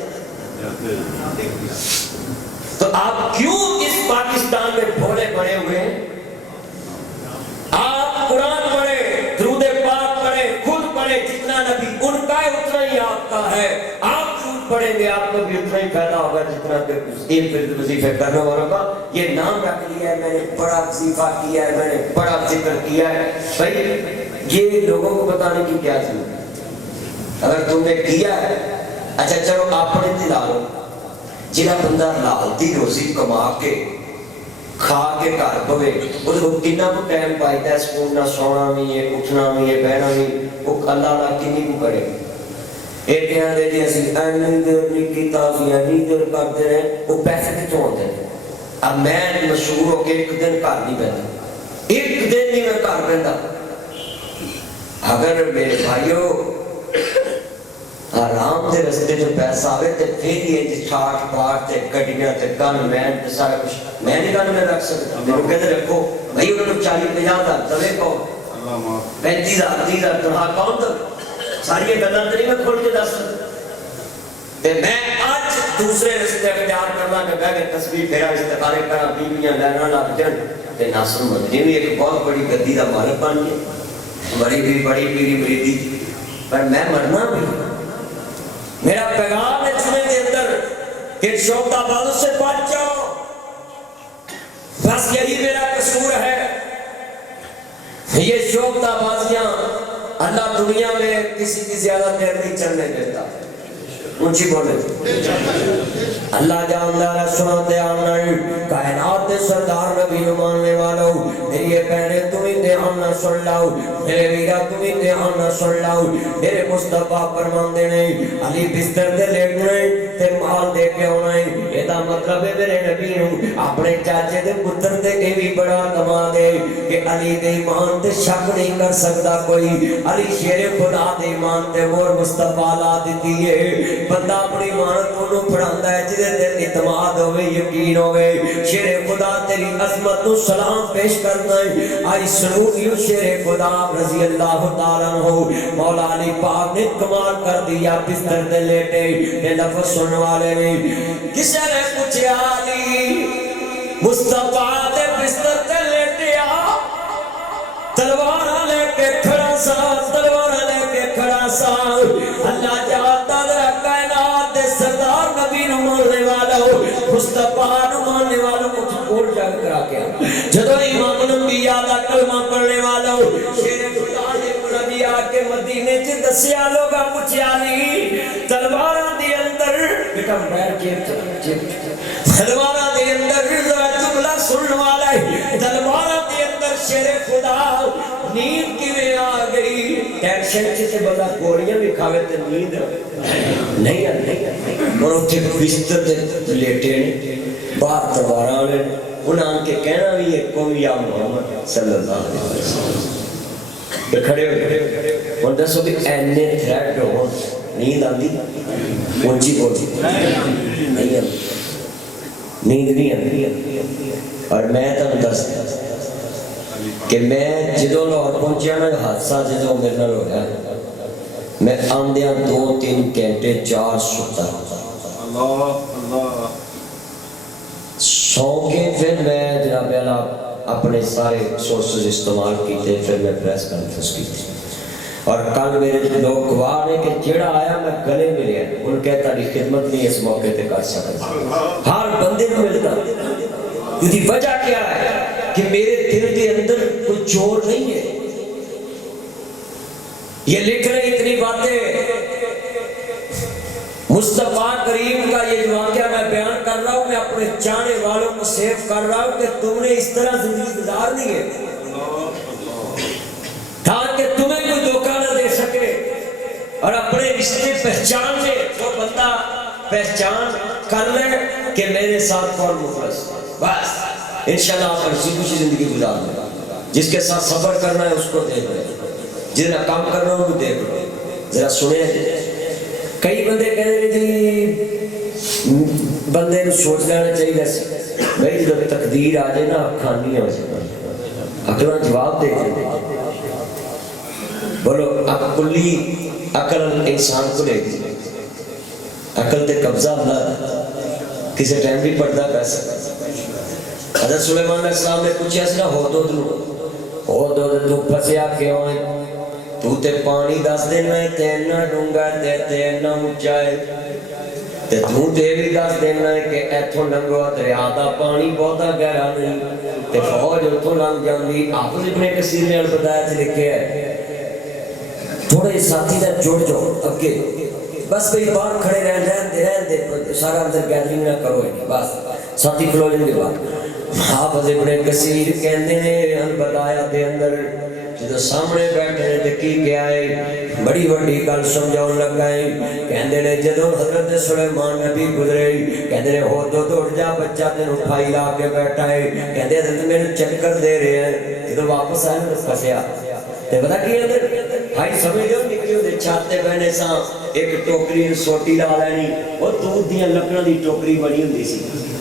تو آپ کیوں اس پاکستان میں بھولے پڑے ہوئے ہیں؟ آپ قرآن پڑھیں، درود پاک پڑھیں، خود پڑھیں، جتنا نبی ان کا ہے اتنا ہی آپ کا ہے، آپ درود پڑھیں گے آپ کو بھی اتنا ہی فائدہ ہوگا جتنا کہ ایک فرد وظیفہ کرنے والوں کا۔ یہ نام رکھ لیا ہے، میں نے بڑا وظیفہ کیا ہے، میں نے بڑا ذکر کیا ہے، بھائی یہ لوگوں کو بتانے کی کیا ضرورت ہے؟ اگر تم نے کیا ہے، اچھا چلو اپنے دلالو، جنہا بندہ لالتی روزی کما کے کھا کے گھر پوے، اس کو کنہ کو ٹائم پائیتا ہے، سکون نہ سونا بھی ہے، اٹھنا بھی ہے، بہنا بھی، وہ اللہ اللہ کنی کو کرے۔ ایک یہاں دے جیسی نیدر نکی تازیاں نیدر کرتے رہے، وہ پیسے کتوں ہوتے ہیں؟ اب میں مشہور ہو کے ایک دن کار نہیں پہنتا، ایک دن نہیں میں کار پہنتا۔ اگر میرے بھائیوں آرام دے رستے جو پیسہ آوے تے پھر یہ جی ٹھاٹ پاٹ تے گڑیاں تے گن مین تے سارا کچھ میں نہیں گن میں رکھ سکتا، میں وہ کہتے رکھو بھائی انہوں نے 40-50 تلے کو 35,000 تنہا کون تک ساری یہ گلان تری میں کھول کے دس سکتا، تے میں آج دوسرے رستے اختیار کرنا کہ میں کہ تصویر پھیرا استقارے کرا بیویاں لینا لگ جن تے ناصر مدنی بھی ایک بہت بڑی گدی دا مالک بن گیا، بڑی بھی بڑی پیری مریدی، پر میں مرنا بھی۔ میرا پیغام ہے جمعے کے اندر کہ شوقہ بازوں سے بچ جاؤ، بس یہی میرا قصور ہے۔ یہ شوقہ بازیاں اللہ دنیا میں کسی کی زیادہ دیر نہیں چلنے دیتا، اونچی بولے اللہ جاندارہ سناتے آمنر کائنات سردار نبی ماننے والو، میری یہ بہنیں تمہیں دھیان نہ سن لاؤ، میرے ویرہ تمہیں دھیان نہ سن لاؤ، میرے مصطفیٰ فرمان دے نہیں علی بستر دے لیٹ نہیں تے مال دے کے ہونا ہے، یہ دا مطلب ہے میرے نبی نو اپنے چاچے دے پتر دے کے بھی بڑا کما دے کہ علی دے ایمان تے شک نہیں کر سکتا کوئی، علی شیر خدا دے ایمان تے مور مصطفیٰ لا دیتی ہے۔ بندہ اپنی مانت انہوں پڑھاندہ ہے جدے دل اعتماد ہوئے یقین ہوئے، شیر خدا تیری عظمت نو سلام پیش کرنا ہے، آئی سنویو شیر خدا رضی اللہ تعالیٰ ہو، مولا علی پاک نے کمال کر دیا، بستر دے لیٹے یہ لفظ سننے والے نے کسے نے پوچھے علی مصطفیٰ دے بستر دے لیٹے تلوارہ لے کے کھڑا سا، تلوارہ لے کے کھڑا سا، اللہ جاتا در کائنات دے سردار نبی نو ماننے والا ہو، مصطفیٰ نو ماننے والا کچھ اور جاگ کرا کے جدو امام الانبیاء دا کلمہ پڑھنے والا ہو، شیر خدا نے نبی آکے مدینے چی دسیا لوگا پوچھا لی تلوارہ دی اندر بیٹا بیر جیب تلوارہ دی اندر جملہ سننے والا ہے، تلوارہ دی اندر شیر خدا نیند کی میں آ گئی، ٹینشن چیزے بدا گوڑیاں بھی کھاوے تے نیند نہیں اور اٹھے بستر دے لیٹے باہر تلوارہ آنے انہاں کے کہنا بھی ہے کوئی یا محمد صلی اللہ علیہ وسلم کھڑے ہو اور دسو بھی اینے تھریٹ ہو نیند آتی اونچی بولی نہیں آتی نیند نہیں آتی اور میں تم دس کہ میں جدو لاہور پہنچیا نا حادثہ جدو میرے نال ہویا میں آندیا 2-3 گھنٹے 4 ستا سو کے پھر میں جناب اعلیٰ اپنے سارے سورسز استعمال کیتے پھر میں پریس کانفرنس کی تھی اور کل میرے لوگ گواہ نے کہ جڑا آیا میں گلے ملیا ان کہتا تاری خدمت نہیں اس موقع تے کر سکتا ہر بندے کو ملتا کیونکہ وجہ کیا ہے کہ میرے دل کے اندر کوئی چور نہیں ہے یہ لکھ رہے اتنی باتیں مصطفیٰ کریم کا یہ جو واقعہ میں بیان کر رہا ہوں میں اپنے چاہنے والوں کو سیو کر رہا ہوں کہ تم نے اس طرح زندگی گزارنی ہے تاکہ تمہیں کوئی دھوکہ نہ دے سکے اور اپنے رشتے پہچان لے وہ بندہ پہچان کر لے کہ میرے ساتھ کون مخلص بس انشاءاللہ آپ اچھی خوشی زندگی گزار لیں جس کے ساتھ صبر کرنا ہے اس کو دیکھ لیں جنہیں کام کرنا ہے ان کو دیکھ لیں ذرا سنیں کئی بندے کہہ رہے تھے بندے کو سوچ لینا چاہیے بھائی جب تقدیر آ جائے نا کھانی ہو جائے عقلہ جواب دے دیں بولو کلی عقل انسان کو لے گی عقل تے قبضہ اللہ کسی ٹائم بھی پردہ کر سکتا حضرت سلیمان علیہ السلام نے پوچھا سی نا ہو دو تو پھسیا کیوں ہے تو تے پانی دس دینا ہے تینا ڈونگا ہے تینا اونچا ہے تے تو تے بھی دس دینا ہے کہ ایتھوں لنگو دریا دا پانی بہتا گہرا نہیں تے فوج اتھوں لنگ جاندی حافظ ابن کثیر نے بتایا تھے لکھے ہے تھوڑے ساتھی دا جڑ جاؤ اگے بس کوئی باہر کھڑے رہن دے سارا اندر گیدرنگ نہ کرو بس ساتھی کھلو جن کے بعد حافظ ابن کثیر کہندے نے بتایا دے اندر جدو سامنے بیٹھے نے دکی کیا ہے بڑی بڑی گل سمجھاؤں لگا ہے کہندے نے جدو حضرت سلیمان نبی گزرے کہندے نے ہو دو اٹھ جا بچہ تین اٹھائی لا کے بیٹھا ہے کہندے حضرت میرے چکر دے رہے ہیں جدو واپس آئے نا پھسیا تے پتا کی اندر بھائی سمجھ دو نکلی ہوتے چھاتے پہنے سا ایک ٹوکری سوٹی لا لینی وہ دودھ دیاں لکڑاں دی ٹوکری بنی ہوندی سی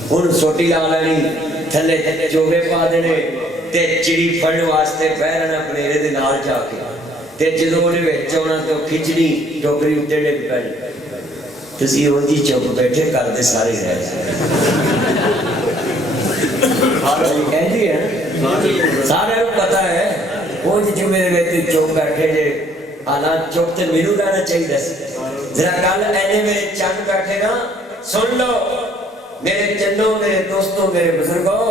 ان سوٹی لا لینی تھلے چوبے پا دینے تے چڑی پھڑن واسطے بہرنا بنیرے دے نال جا کے تے جدوں نے وچ آنا تے کھچڑی ٹوکری اُتے ڈگ پئی تسی اونجی چپ بیٹھے کردے سارے رہ کہندی ہے سارے کو پتہ ہے اونج جو میرے وچ چپ بیٹھے جے آنا چپ تے مینوں رہنا چاہیے ذرا کل اینے میرے چند بیٹھے نا سن لو میرے چندوں میرے دوستوں میرے بزرگوں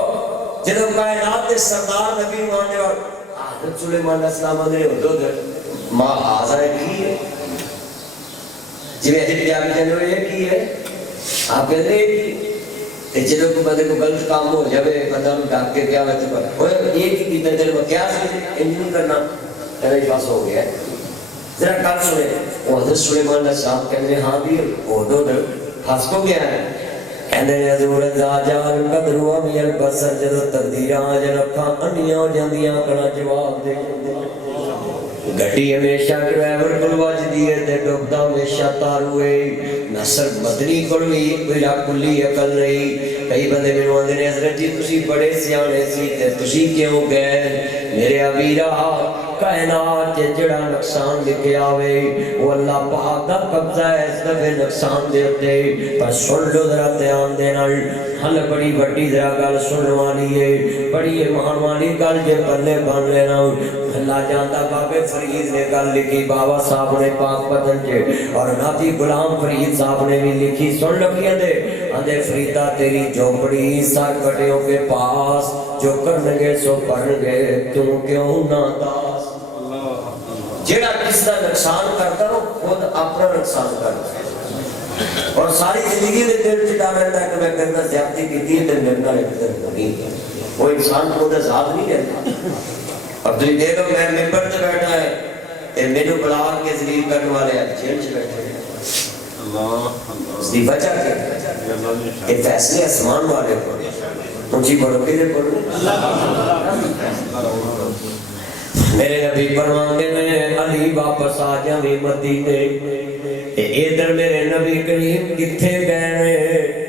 جدو کائنات کے سردار نبی مانے اور حضرت سلیمان علیہ السلام نے حدود ماں آزائے کی ہے جی میں جب جاگی جنہوں یہ کی ہے آپ کہتے ہیں جدو کو بندے کو غلط کام ہو جائے بندہ میں ڈاک کے کیا ہوئے پر ہوئے یہ کی کیتا دل میں کیا سی انجن کرنا ایوے پاس ہو گیا ہے ذرا کل سنے وہ حضرت سلیمان علیہ السلام کہتے ہیں ہاں بھی حدود ہس کو گیا ہے کہندے نے حضور جال قدر و میل بسر جدو تقدیراں جن اکھاں انڈیاں ہو جاندیاں کنا جواب دے گڈی ہمیشہ ڈرائیور کول وجدی ہے تے ڈوبدا ہمیشہ تارو ہے نصر مدنی کول وی کوئی کلی عقل نہیں کئی بندے مینوں آندے نے حضرت جی تسی بڑے سیانے سی تے تسی کیوں گئے میرے ابیرا کائنات جڑا نقصان لکھے آوے وہ اللہ پاک دا قبضہ ہے اس دفعے نقصان دے ہوتے پر سن لو ذرا دھیان دینا ہل بڑی بڑی ذرا گل سن والی ہے بڑی ایمان والی گل جے پلے بن لینا اللہ جانتا بابے فرید نے گل لکھی بابا صاحب نے پاک پتن جے اور ناتی غلام فرید صاحب نے بھی لکھی سن لو کی اندے فریدہ تیری جھوپڑی سر کٹیوں کے پاس جو کرنگے سو پڑھنگے تم کیوں نہ داس جیڑا کس کا نقصان کرتا ہو خود اپنا نقصان کرتا اور ساری زندگی میں دل چٹا رہتا ہے کہ میں کرنا زیادتی کی تھی تو مرنا رہتا نہیں وہ انسان خود آزاد نہیں رہتا اب تجھے دیکھو میں ممبر سے بیٹھا ہے کہ میرے بلا کے ذلیل کرنے والے ہیں جیل سے بیٹھے ہیں اس کی وجہ کیا کہ فیصلے آسمان والے کو اونچی بڑھو کے لئے پڑھو میرے نبی فرماتے ہیں علی واپس آ جاویں مدینے ادھر میرے نبی کریم کتھے گئے؟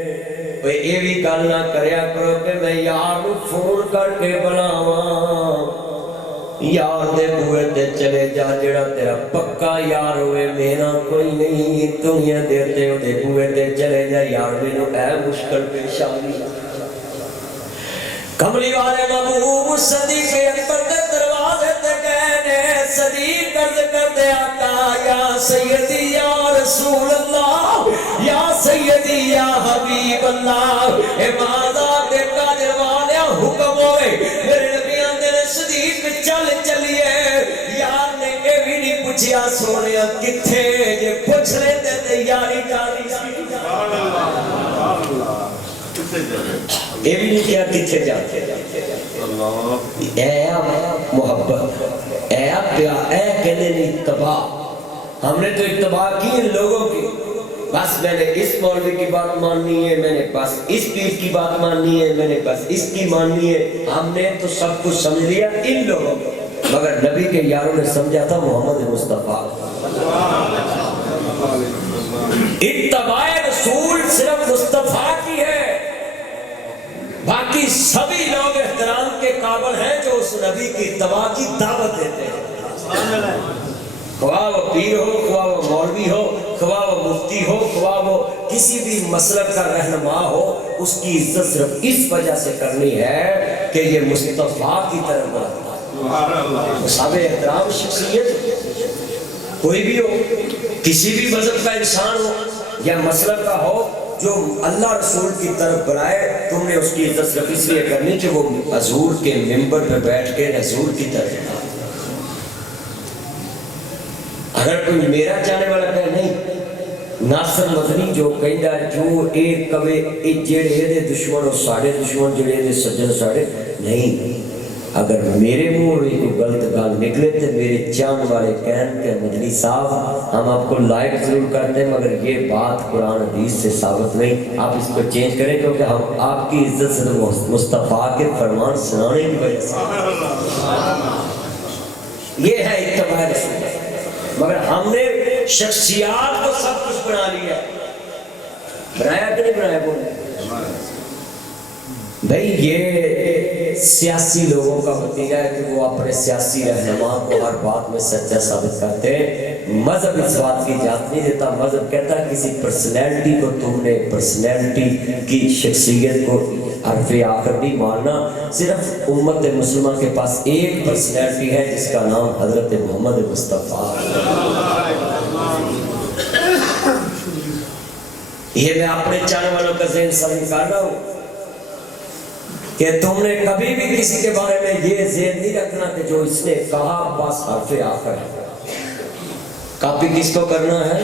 یہ بھی گل نہ کریا کرو کہ میں یار نو فون کر کے بلاواں، یار دے بوئے تے چلے جا، جڑا تیرا پکا یار ہوئے میرا کوئی نہیں، دنیا دے بوئے تے چلے جا، یار مینوں اے مشکل پیش آ گئی۔ کملی والے محبوب صدیق اکبر دے دروازے تے گئے نے، صدیق عرض کرتے آقا یا سیدی یا رسول اللہ، یا سیدی یا حبیب اللہ، اے مازاد دے قادر والے حکم ہوئے، میرے نبی آندے نے صدیق چل چلیے، یار نے اے بھی نہیں پوچھیا سونے کتھے، جے پوچھ لیتے تے یاری جاری یہ بھی نہیں کیا کتھے جاتے، اے محبت، اے پیار، اے کہنے نہیں اتباع۔ ہم نے تو اتباع کی ان لوگوں کی، بس میں نے اس مولوی کی بات ماننی ہے، میں نے بس اس پیر کی بات ماننی ہے، میں نے بس اس کی ماننی ہے، ہم نے تو سب کچھ سمجھ لیا ان لوگوں کو، مگر نبی کے یاروں نے سمجھا تھا محمد مصطفیٰ۔ اتباع رسول صرف مصطفیٰ کی ہے، باقی سبھی لوگ احترام کے قابل ہیں جو اس نبی کی اتباع کی دعوت دیتے ہیں، خواہ وہ پیر ہو، خواہ وہ مولوی ہو، خواہ وہ مفتی ہو، خواہ وہ کسی بھی مسلک کا رہنما ہو، اس کی عزت صرف اس وجہ سے کرنی ہے کہ یہ مصطفیٰ کی طرف بڑھتا ہے۔ صاحب احترام شخصیت کوئی بھی ہو، کسی بھی مذہب کا انسان ہو یا مسلک کا ہو، جو اللہ رسول کی طرف بلائے، تم نے اس کی عزت صرف اس لیے کرنی کہ وہ حضور کے ممبر پہ بیٹھ کے حضور کی طرف۔ اگر کوئی میرا چاہنے والا کہے نہیں، ناصر مدنی جو کہندا جو ایک کبے جڑے دے دشمن اور ساڑے دشمن جڑے دے سجن ساڑے نہیں، اگر میرے منہ میں کوئی غلط گل نکلے تو میرے چاہنے والے کہن کہ مدنی صاحب ہم آپ کو لائک ضرور کرتے ہیں مگر یہ بات قرآن حدیث سے ثابت نہیں، آپ اس کو چینج کریں کیونکہ ہم آپ کی عزت سے مصطفیٰ کے فرمان سنانے کی وجہ سے، یہ ہے اتباع رسول۔ مگر ہم نے شخصیات کو سب کچھ بنا لیا، بنایا کہ نہیں بنایا؟ بولے بھئی یہ سیاسی لوگوں کا نتیجہ ہے کہ وہ اپنے سیاسی رہنما کو ہر بات میں سچا ثابت کرتے ہیں۔ مذہب اس بات کی اجازت نہیں دیتا، مذہب کہتا ہے کسی پرسنالٹی کو تم نے پرسنالٹی کی شخصیت کو حرف آخر نہیں ماننا، صرف امت مسلمہ کے پاس ایک پرسنالٹی ہے جس کا نام حضرت محمد مصطفیٰ۔ یہ میں اپنے چاہنے والوں کا ذہن سمجھ کر رہا ہوں کہ تم نے کبھی بھی کسی کے بارے میں یہ ذہن نہیں رکھنا کہ جو اس نے کہا بس حرف آخر ہے۔ کاپی کس کو کرنا ہے؟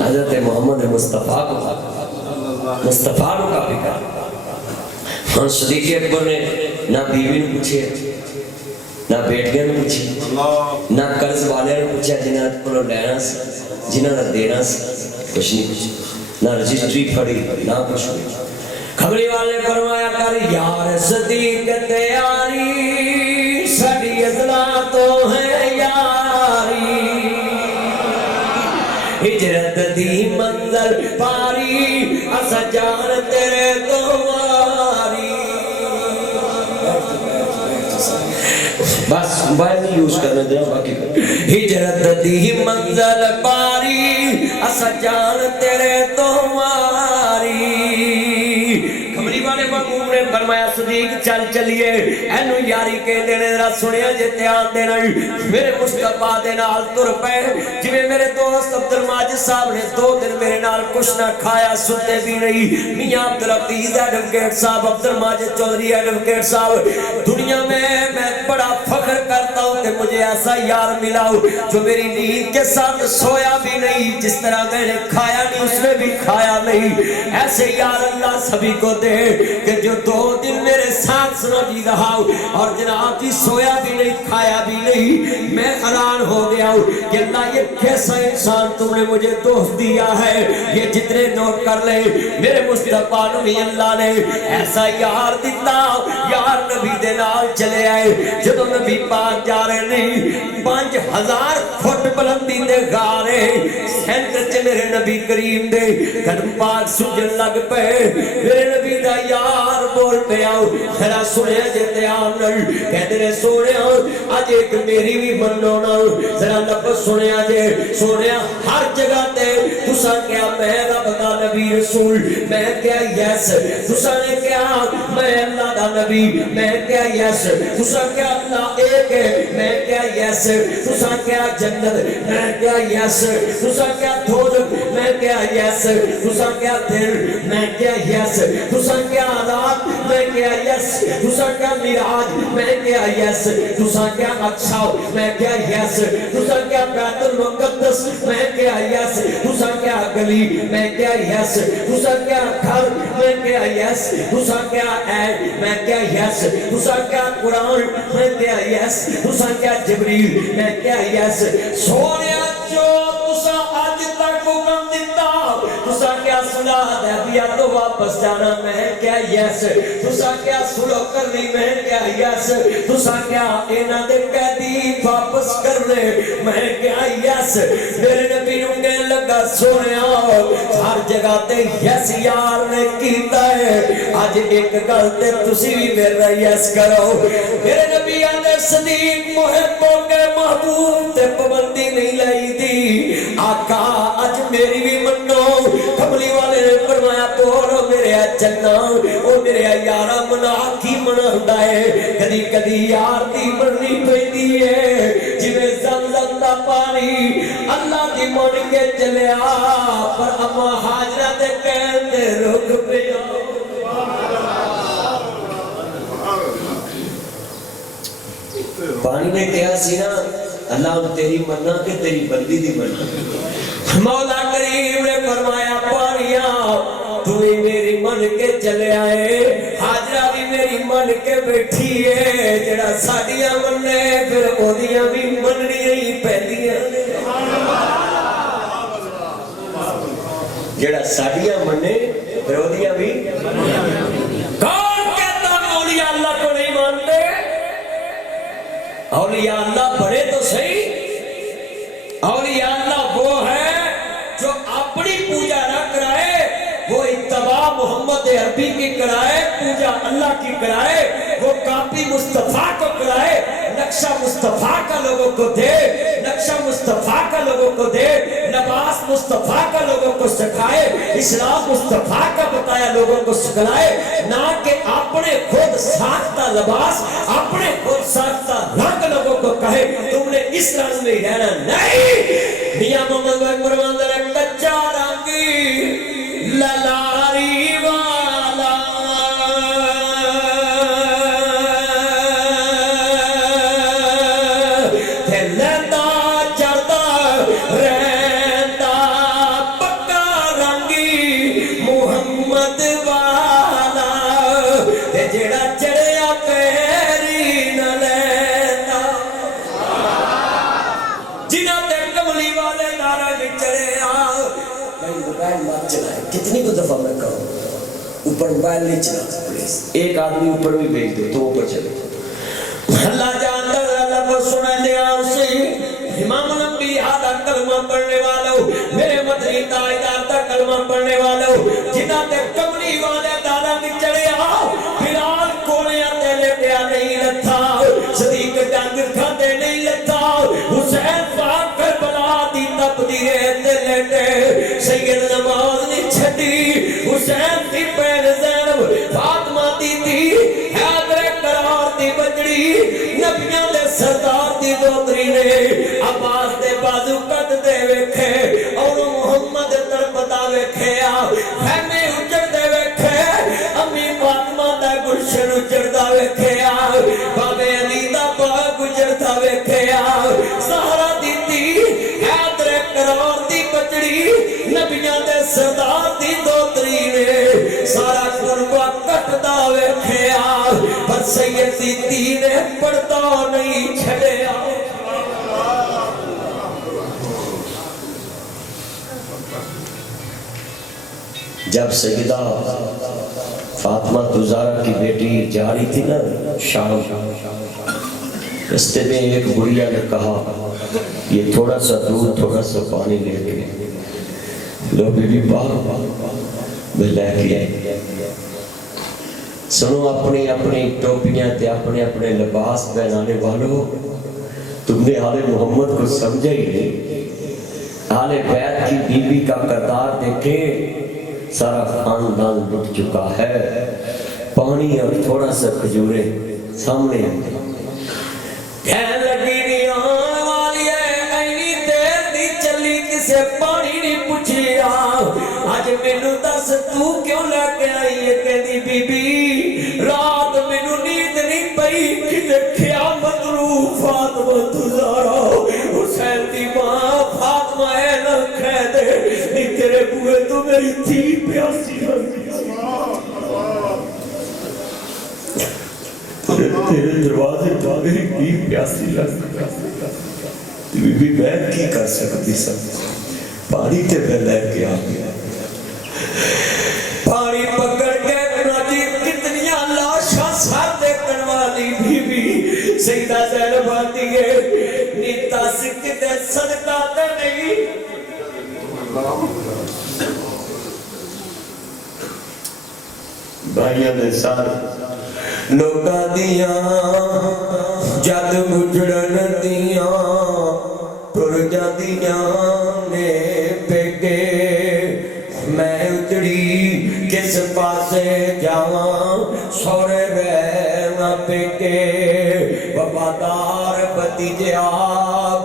حضرت محمد مصطفیٰ کو، مصطفیٰ کو کاپی کرنا۔ ہاں صدیق اکبر نے نہ بیوی نے پوچھے، نہ بیٹیاں نے پوچھی، نہ قرض والے نے پوچھا جنہاں کو لینا جنہاں نے دینا، کچھ نہیں پوچھا، نہ رجسٹری پڑی نہ کچھ نہیں۔ خبری والے فرمایا کر یار صدیق تیاری سڑی اضلاع تو ہے یاری، ہجرت دی منزل پاری اسا جان تیرے تمہاری۔ بس موبائل نہیں یوز کرنے دینا، باقی ہجرت دی منزل پاری اسا جان تیرے تمہاری۔ محبوب نے فرمایا صدیق چل چلیے، اینو یاری کے دینے ذرا سنیا جے دھیان دینا، میرے مصطفیٰ دے نال تر پے، جویں میرے دوست عبد الماجد صاحب نے 2 دن میرے نال کچھ نہ کھایا ستے بھی نہیں، میاں عبدالعزیز ایڈوکیٹ صاحب، عبد الماجد چودھری ایڈوکیٹ صاحب، دنیا میں بڑا فخر کرتا ہوں کہ مجھے ایسا یار ملا جو میری نیند کے ساتھ سویا بھی نہیں، جس طرح میں نے کھایا نہیں اس نے بھی کھایا نہیں، ایسے یار اللہ سبھی کو دے کہ جو 2 دن میرے ساتھ سنا جی رہا اور جناب جی سویا بھی نہیں کھایا بھی نہیں۔ میں حیران ہو گیا ہوں کہ اللہ یہ کیسا انسان تم نے مجھے دوست دیا ہے۔ یہ جتنے نوٹ کر لے میرے مصطفیٰ نبی اللہ نے ایسا یار دیتا، یار نبی دے دے نال چلے آئے جدو نبی پاک جا رہے نہیں 5000 فٹ بلندی دے غارے سینٹر چ میرے نبی کریم دے قدم پاک سجن لگ پے میرے نبی دا یار بول پہ آؤ خیرہ سنیا جیتے آمنل کہتے رہے سونیا آج ایک میری بھی منو نا ذرا لفظ سنیا جے سونیا ہر جگہ تے تسا کیا میں رب دا نبی رسول میں کیا یس تسا نے کیا میں اللہ دا نبی میں کیا یس تسا کیا اللہ ایک ہے میں کیا یس تسا کیا جنت میں کیا یس تسا کیا دھوزک میں کیا یس تسا کیا دل میں کیا یس تسا کیا رات میں کیا یس تسا کیا میراج میں کیا یس تسا کیا اچھا میں کیا یس تسا کیا بیت المقدس میں کیا یس تسا کیا گلی میں کیا یس تسا کیا گھر میں کیا یس تسا کیا اے میں کیا یس تسا کیا قرآن میں کیا یس تسا کیا جبریل میں کیا یس سونیا جو تسا آج تک حکم دیتا تسا کیا صلح حدیبیہ تو واپس جانا میں کیا یس تسا کیا صلح کرنی میں کیا یس تسا کیا اینا دے قیدی واپس کرنے میں کیا یس میرے نبی نونگے لگا سونیا ہر جگہ تے یس یار نے کیتا ہے آج ایک گلتے تسی بھی میرا یس کرو میرے نبی آنے صدیق محبوں کے محبوب تے پابندی نہیں لائی دی آقا آج میری بھی منو کملی والے نے فرمایا بولو میرے چنا او میرے یارا منا کی منا ہوندا ہے کدی کدی یار دی مننی پیندی ہے جویں زمزم دا پانی اللہ دی من کے چلیا پر اما حاجرہ دے کہندے رک پیا پانی نے کہا سی نا اللہ تیری مننا کہ تیری بندی دی مننا مولا کریم نے فرمایا پانیاں تو ہی میری من کے چلے آئے حاجرہ بھی میری من کے بیٹھی ہے جڑا ساڑیاں مننے پھر اودیاں بھی مننی نہیں پہلیاں جڑا ساڑیاں مننے پھر اودیاں بھی کون کہتا ہے اولیاء اللہ کو نہیں مانتے اولیاء اللہ بڑے تو صحیح اولیاء اللہ وہ ہے جو اپنی پوجا نہ کرائے وہ اتباع محمد عربی کی کرائے پوجا اللہ کی کرائے وہ کاپی مصطفیٰ کو کرائے نقشہ مصطفیٰ کا لوگوں کو دے نقشہ مصطفیٰ کا لوگوں کو دے لباس مصطفیٰ کا لوگوں کو سکھائے اسلام مصطفیٰ کا بتایا لوگوں کو سکھلائے نہ کہ اپنے خود ساختہ لباس اپنے خود ساختہ رنگ لوگوں کو کہے تم نے اس رنگ میں رہنا نہیں میاں محمد اکبر منظر کچا رنگی للاری والا لہندا چڑھدا رہندا پکا رنگی محمد والا تے جڑا چڑھیا پیری نہ لہندا جنہاں تے کملی والے نعرہ نہیں چڑھیا موبائل مت چلائے کتنی کو دفعہ میں کہوں اوپر موبائل نہیں چلاتا پلیز ایک آدمی اوپر بھی بھیج دو تو اوپر چلے اللہ جانتا ہے لفظ سنے دے آؤ سے امام الانبیاء دا کلمہ پڑھنے والوں میرے مدنی تاجدار دا کلمہ پڑھنے والوں جنہاں تے کملی والے دادا بھی چڑھے آؤ بلال کوڑیاں تے لے پیا نہیں لتھا صدیق جنگ کھاتے نہیں لتھا حسین پاک کربلا دی تپ دی رہتے لیٹے سید نماز نہیں چھٹی حسین دی پہن زینب فاطمہ دی تھی حیدر قرار دی بجڑی نبیاں دے سردار دی دوتری نے عباس دے بازو کٹ دے ویکھے اور محمد ترپتا ویکھے خیمے اجڑ دے ویکھے امی فاطمہ دا گلشن اجڑ دا ویکھے بابے علی دا باغ اجڑ دا ویکھے سہرا دی تھی حیدر قرار دی بجڑی نبیاں دے سردار دی دوتری نے سارا قربہ کٹ دا ویکھے پر سید دی تھی نے پڑھتا نہیں چھڑے جب سیدہ فاطمہ زہرا کی بیٹی جا رہی تھی نا شام، رستے میں ایک بڑھیا نے کہا یہ تھوڑا سا دودھ تھوڑا سا پانی لے کے لو بی بی باغ میں لے کے آئی۔ سنو اپنی اپنی ٹوپیاں تے اپنے اپنے لباس پہنانے والوں، تم نے آل محمد کو سمجھا ہی نہیں۔ آل بیت کی بی بی کا کردار دیکھیں، سارا خاندان لٹ چکا ہے، پانی اور تھوڑا سا کھجورے سامنے کہنے لگی نہیں آن والی ہے، اینی دیر دی چلی کسے پانی نہیں پوچھیا، آج مینوں دس تو کیوں لے کے آئی ہے؟ کہندی بی بی رات مینوں نیند نہیں پئی، کتے قیامت رو فاطمہ زہرا حسین دی ماں فاطمہ اے نہ کہہ دے نہیں تیرے بوئے تو میری تھی پیاسی تیرے دروازے تو میری تھی پیاسی بی بی میں کی کر سکتی سب پانی تے میں لے کے آ گیا، پانی پکڑ کے ناجیب کتنیاں لاشاں سر دیکھن والی بی بی سیدہ زینب آتی ہے، نیتا سکتے صدقہ تے نہیں۔ بھائیوں نے ساتھ لوگاں دیاں جد گجڑن دیاں ٹر جاندیاں نے پیکے، میں اجڑی کس پاسے جاواں سورے رہنا پیکے، وفادار بھتیجا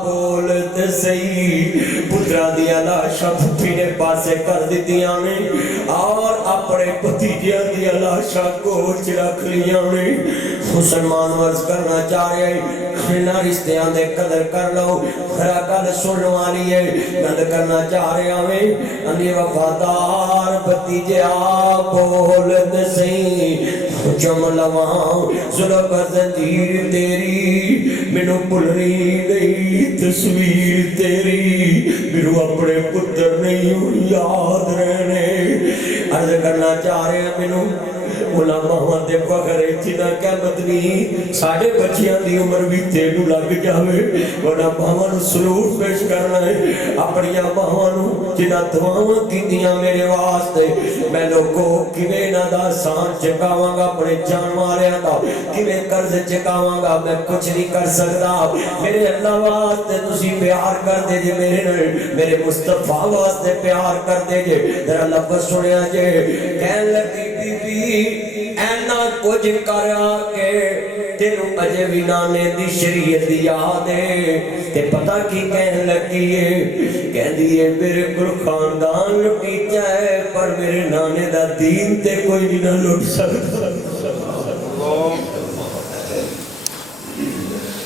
بولت سہی، پترا دیا لاشاں پھپھی نے پاسے کر دیتیاں نے اور اپنے بھتیجیاں دیا لاشاں کوچ رکھ لیاں نے۔ مسلمان ورز کرنا چاہ رہے ہیں نہ رشتیاں دے قدر کر لو، خرا گل سن والی ہے گل کرنا چاہ رہے ہیں انہی وفادار بھتیجا بولت سہی، چم لواں ظلم زنجیر تیری مینوں بھلنی نہیں تصویر تیری، مینوں اپنے پتر نہیں یاد رہنے۔ عرض کرنا چاہ رہے ہیں مینوں علماء دے فخر اتنا قیمت نہیں، ساڑھے بچیاں دی عمر بھی تینوں لگ جاوے، ونا ماواں نو سلوٹ پیش کرنا ہے اپنی ماواں نو جنہاں دعاواں کیتیاں میرے واسطے، میں لوگوں کیویں نہ دا سان چکاواں گا اپنے جان والیاں دا، کیویں قرض چکاواں گا، میں کچھ نہیں کر سکتا، میرے اللہ واسطے تسی پیار کر دے جے، میرے مصطفیٰ واسطے پیار کر دے جے، ذرا لفظ سنیا جے، کہن لگی بی بی اینا کچھ کرا کے تینوں اجے بھی نانے دی شریعت یاد ہے، تے پتہ کی کہن لگی ہے، کہن دیئے میرے کل خاندان لٹی جائے پر میرے نانے دا دین تے کوئی نہیں نہ لٹ سکتا۔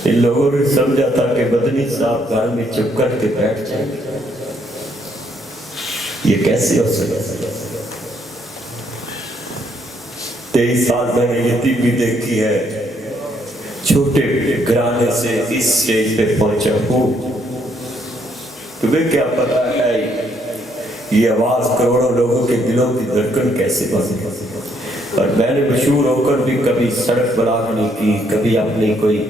ان لوگوں نے سمجھا تھا کہ بدنی صاحب گھر میں چپ کر کے بیٹھ جائیں، یہ کیسے ہو سکتا؟ 23 سال میں نے یتیمی دیکھی ہے، چھوٹے گھرانے سے اس سٹیج پہ پہنچا ہوں، تمہیں کیا پتا ہے یہ آواز کروڑوں لوگوں کے دلوں کی دھڑکن کیسے بنی، اور میں نے مشہور ہو کر بھی کبھی سڑک بلاغ نہیں کی، کبھی اپنی کوئی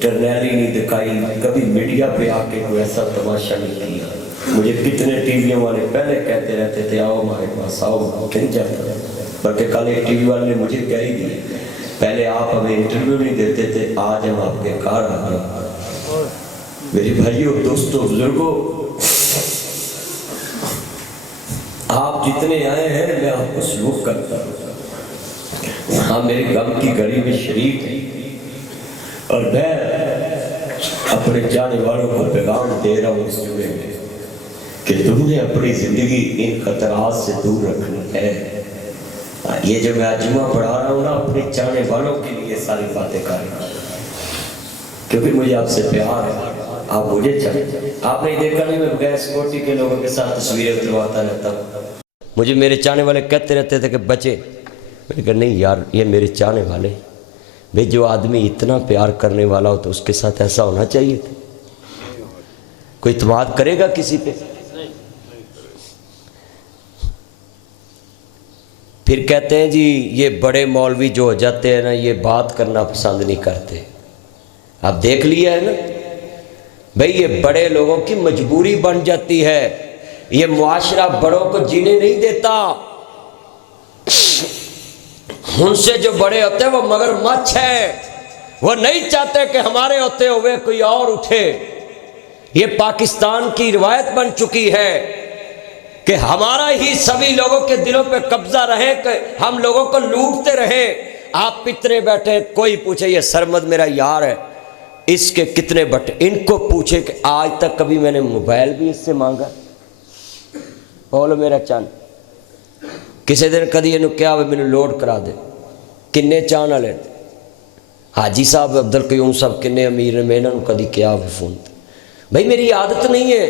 ٹرنیلی نہیں دکھائی، کبھی میڈیا پہ آ کے کوئی ایسا تماشا نہیں کیا۔ مجھے کتنے ٹی ویوں والے پہلے کہتے رہتے تھے آؤ ہمارے پاس آؤ، کہیں جاتا، بلکہ کل ایک ٹی وی والے نے مجھے کہہ ہی دی، پہلے آپ ہمیں انٹرویو نہیں دیتے تھے، آج ہم آپ کے کار آ گئے۔ میرے بھائیوں دوستوں بزرگوں، آپ جتنے آئے ہیں میں آپ کو سلوک کرتا ہوں، ہاں میرے غم کی گھڑی میں شریک ہیں، اور میں اپنے جانے والوں کو پیغام دے رہا ہوں اس جمعے میں کہ تم نے اپنی زندگی ان خطرات سے دور رکھنی ہے۔ یہ جو میں جمعہ پڑھا رہا ہوں نا اپنے چاہنے والوں کے لیے ساری باتیں کر رہا ہوں، کیونکہ مجھے آپ سے پیار ہے، آپ مجھے چاہتے۔ آپ نے دیکھا نہیں میں بغیر سکورٹی کے لوگوں کے ساتھ تصویریں اترواتا رہتا ہوں، مجھے میرے چاہنے والے کہتے رہتے تھے کہ بچے، میں نے کہا نہیں یار یہ میرے چاہنے والے، بھئی جو آدمی اتنا پیار کرنے والا ہو تو اس کے ساتھ ایسا ہونا چاہیے تھا، کوئی اعتماد کرے گا کسی پہ؟ پھر کہتے ہیں جی یہ بڑے مولوی جو ہو جاتے ہیں نا یہ بات کرنا پسند نہیں کرتے. آپ دیکھ لیا ہے نا بھئی یہ بڑے لوگوں کی مجبوری بن جاتی ہے. یہ معاشرہ بڑوں کو جینے نہیں دیتا. ان سے جو بڑے ہوتے ہیں وہ مگر مچھ ہے، وہ نہیں چاہتے کہ ہمارے ہوتے ہوئے کوئی اور اٹھے. یہ پاکستان کی روایت بن چکی ہے کہ ہمارا ہی سبھی لوگوں کے دلوں پہ قبضہ رہے کہ ہم لوگوں کو لوٹتے رہے. آپ پترے بیٹھے، کوئی پوچھے یہ سرمد میرا یار ہے، اس کے کتنے بٹے، ان کو پوچھے کہ آج تک کبھی میں نے موبائل بھی اس سے مانگا؟ بولو میرا چاند کسی دن کدی یہ کیا میں نے لوڈ کرا دے؟ کنے چاند والے حاجی صاحب عبد القیوم صاحب کنے امیر نے، میں انہوں نے کدی کیا فون؟ بھائی میری عادت نہیں ہے،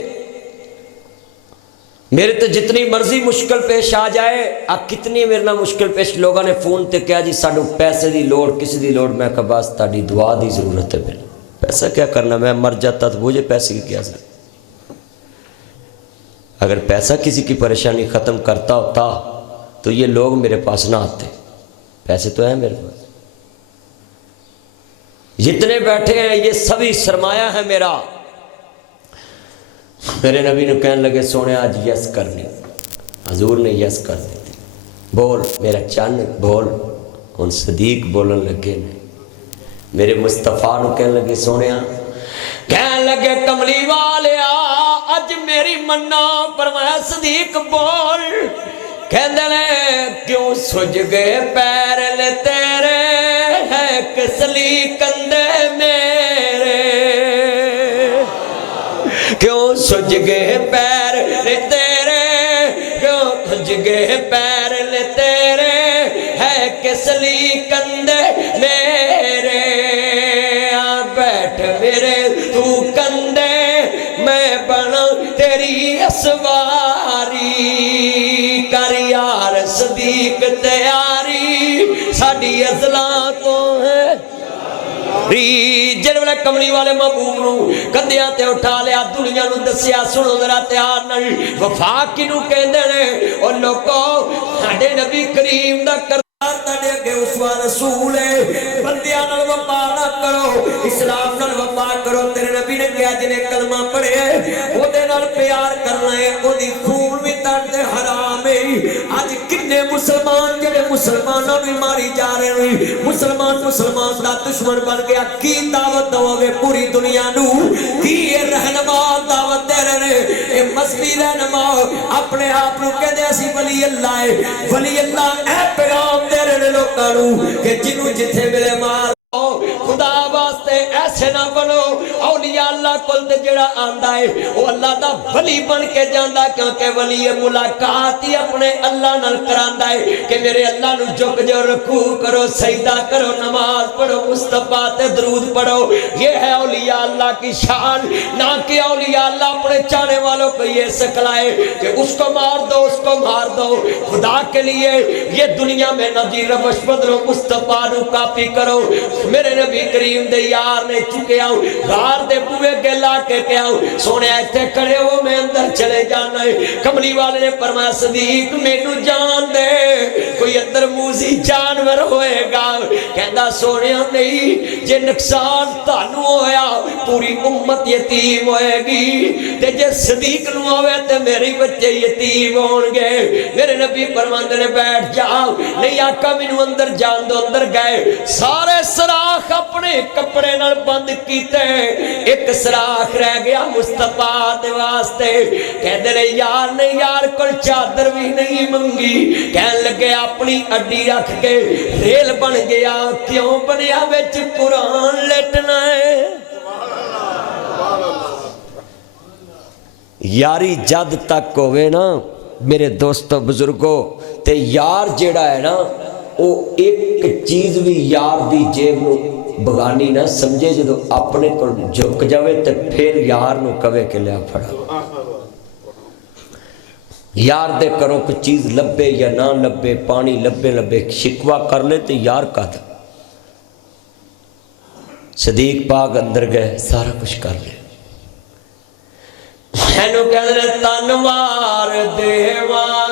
میرے تو جتنی مرضی مشکل پیش آ جائے. اب کتنی میرے نہ مشکل پیش لوگوں نے فون تے کیا جی سانو پیسے دی لوڑ، کسی دی لوڑ، میں کہا بس تاری دعا دی ضرورت ہے. پھر پیسہ کیا کرنا، میں مر جاتا تو مجھے پیسے کی کیا ضرورت؟ اگر پیسہ کسی کی پریشانی ختم کرتا ہوتا تو یہ لوگ میرے پاس نہ آتے. پیسے تو ہیں میرے پاس، جتنے بیٹھے ہیں یہ سبھی سرمایہ ہے میرا. میرے نبی نے کہنے لگے سونے آج یس کرنی، حضور نے یس کر دی. بول میرا چند بول. ان صدیق بولن لگے نے، میرے مصطفیٰ نو کہنے لگے سونے کہنے لگے کملی والیا اج میری منا. فرمایا صدیق بول. کہندے نے کیوں سج گئے پیر لے تیرے ہے کسلی کندے میرے، کیوں سج گئے پیر لے تیرے، کیوں سج گئے پیر لے تیرے ہے کسلی کندے میرے. بیٹھ میرے تو کندے میں بنا تیری اسواری، کر یار صدیق تیاری ساڈی ازلاں تو ہے. جن ویلے کملی والے محبوب نو کندھیاں تے اٹھا لیا، دنیا نو دسیا سنو ذرا دھیان نال وفا کینوں کہندے نے. او لوکو ساڈے نبی کریم دا تڑے اگے اسوا رسول ہے. بندیاں نال وفا نہ کرو، اسلام نال وفا کرو. تیرے نبی نے کہا جنہیں کلمہ پڑھے او دے نال پیار کرنا ہے، او دی خون بھی تڑتے حرام ہے. اج کنے مسلمان جڑے مسلمانوں بھی ماری جا رہے ہیں، مسلمان دا دشمن بن گیا. کی دعوت دو گے پوری دنیا نو؟ کی یہ رہنما دعوت دے رہے ہیں؟ یہ مذہبی رہنما اپنے آپ نو کہندے اسی ولی اللہ ہے، ولی اللہ اے پیغام دے رہے لوکاں نو کہ جنوں جتھے ملے مار. خدا واسطے ایسے نہ بنو. اولیاء اللہ کل تے جڑا آندا ہے وہ اللہ دا ولی بن کے جاندا، کیونکہ ولی ملاقات ہی اپنے اللہ نال کراندا ہے کہ میرے اللہ نو جھک جو رکوع کرو، سجدہ کرو، نماز پڑھو، مصطفیٰ تے درود پڑھو. یہ ہے اولیاء اللہ کی شان. نہ کہ اولیاء اللہ اپنے چاہنے والوں کو یہ سکھلائے کہ اس کو مار دو، اس کو مار دو. خدا کے لیے یہ دنیا میں نہ جی روش بدلو، مصطفیٰ نو کاپی کرو. میرے نبی کریم دے یار نے چکے آؤ غار دے بوئے گلا کے آؤ سونے ایتھے کھڑے ہو میں اندر چلے جانا ہے. کملی والے نے فرمایا صدیق مینوں جان دے، کوئی اندر موزی جانور ہوئے گا. کہندا سونے نہیں، جے نقصان تانوں ہویا پوری امت یتیم ہوئے گی، تے جے صدیق نو ہوئے تے میرے بچے یتیم ہون گے. میرے نبی فرماندے نے بیٹھ جاؤ. نہیں آقا مینوں اندر جان دو. اندر گئے، سارے سراخ اپنے کپڑے نال بند کیتے، ایک سراخ رہ گیا مصطفیٰ دے واسطے. کہندے نے یار نے یار کول چادر بھی نہیں منگی. کہن لگے اپنی اڈی رکھ کے ریل بن گیا. کیوں بنیا وچ قرآن لٹنا ہے. یاری جد تک ہوئے نا میرے دوستو بزرگو تے یار جیڑا ہے نا او ایک چیز بھی یار دی جیب نو بغانی نہ سمجھے. جدو اپنے کو جھک جاوے تے پھر یار نو کہے کہ لیا پھڑا. یار دے کرو کوئی چیز لبے یا نہ لبے، پانی لبے شکوہ کر لے تے یار کا تھا. صدیق پاک اندر گئے، سارا کچھ کر لے. اینو کہہ دے تنوار دیوان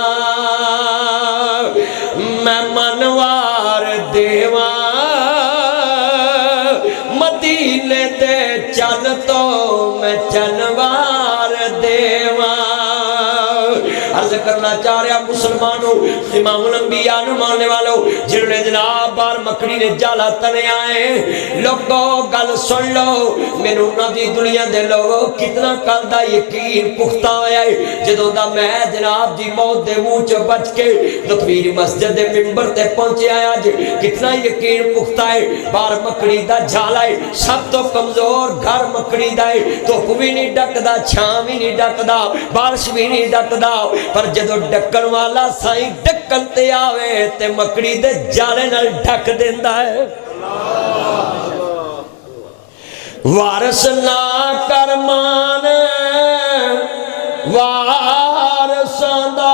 چنوار دیوا عرض کرنا چاہ رہا مسلمانوں امام الانبیاء نو ماننے والوں جنہوں نے جناب بار مکڑی نے جالا تنے آئے لوگو گل سن لو میرے انہوں دی دنیا دے لوگو کتنا کل دا یقین پختہ ہویا ہے جدوں دا میں جناب دی موت دے منہ چ بچ کے تکبیر مسجد دے ممبر تے پہنچے آیا جی کتنا یقین پختہ ہے بار مکڑی دا جالا ہے سب تو کمزور گھر مکڑی دا ہے دھوپ بھی نہیں ڈکدا چھاں بھی نہیں ڈکدا بارش بھی نہیں ڈکدا پر جدو ڈکن والا سائیں ڈکن تے آوے تے مکڑی دے جالے نال ڈک دیندا ہے وارث نہ کرمان وارثاں دا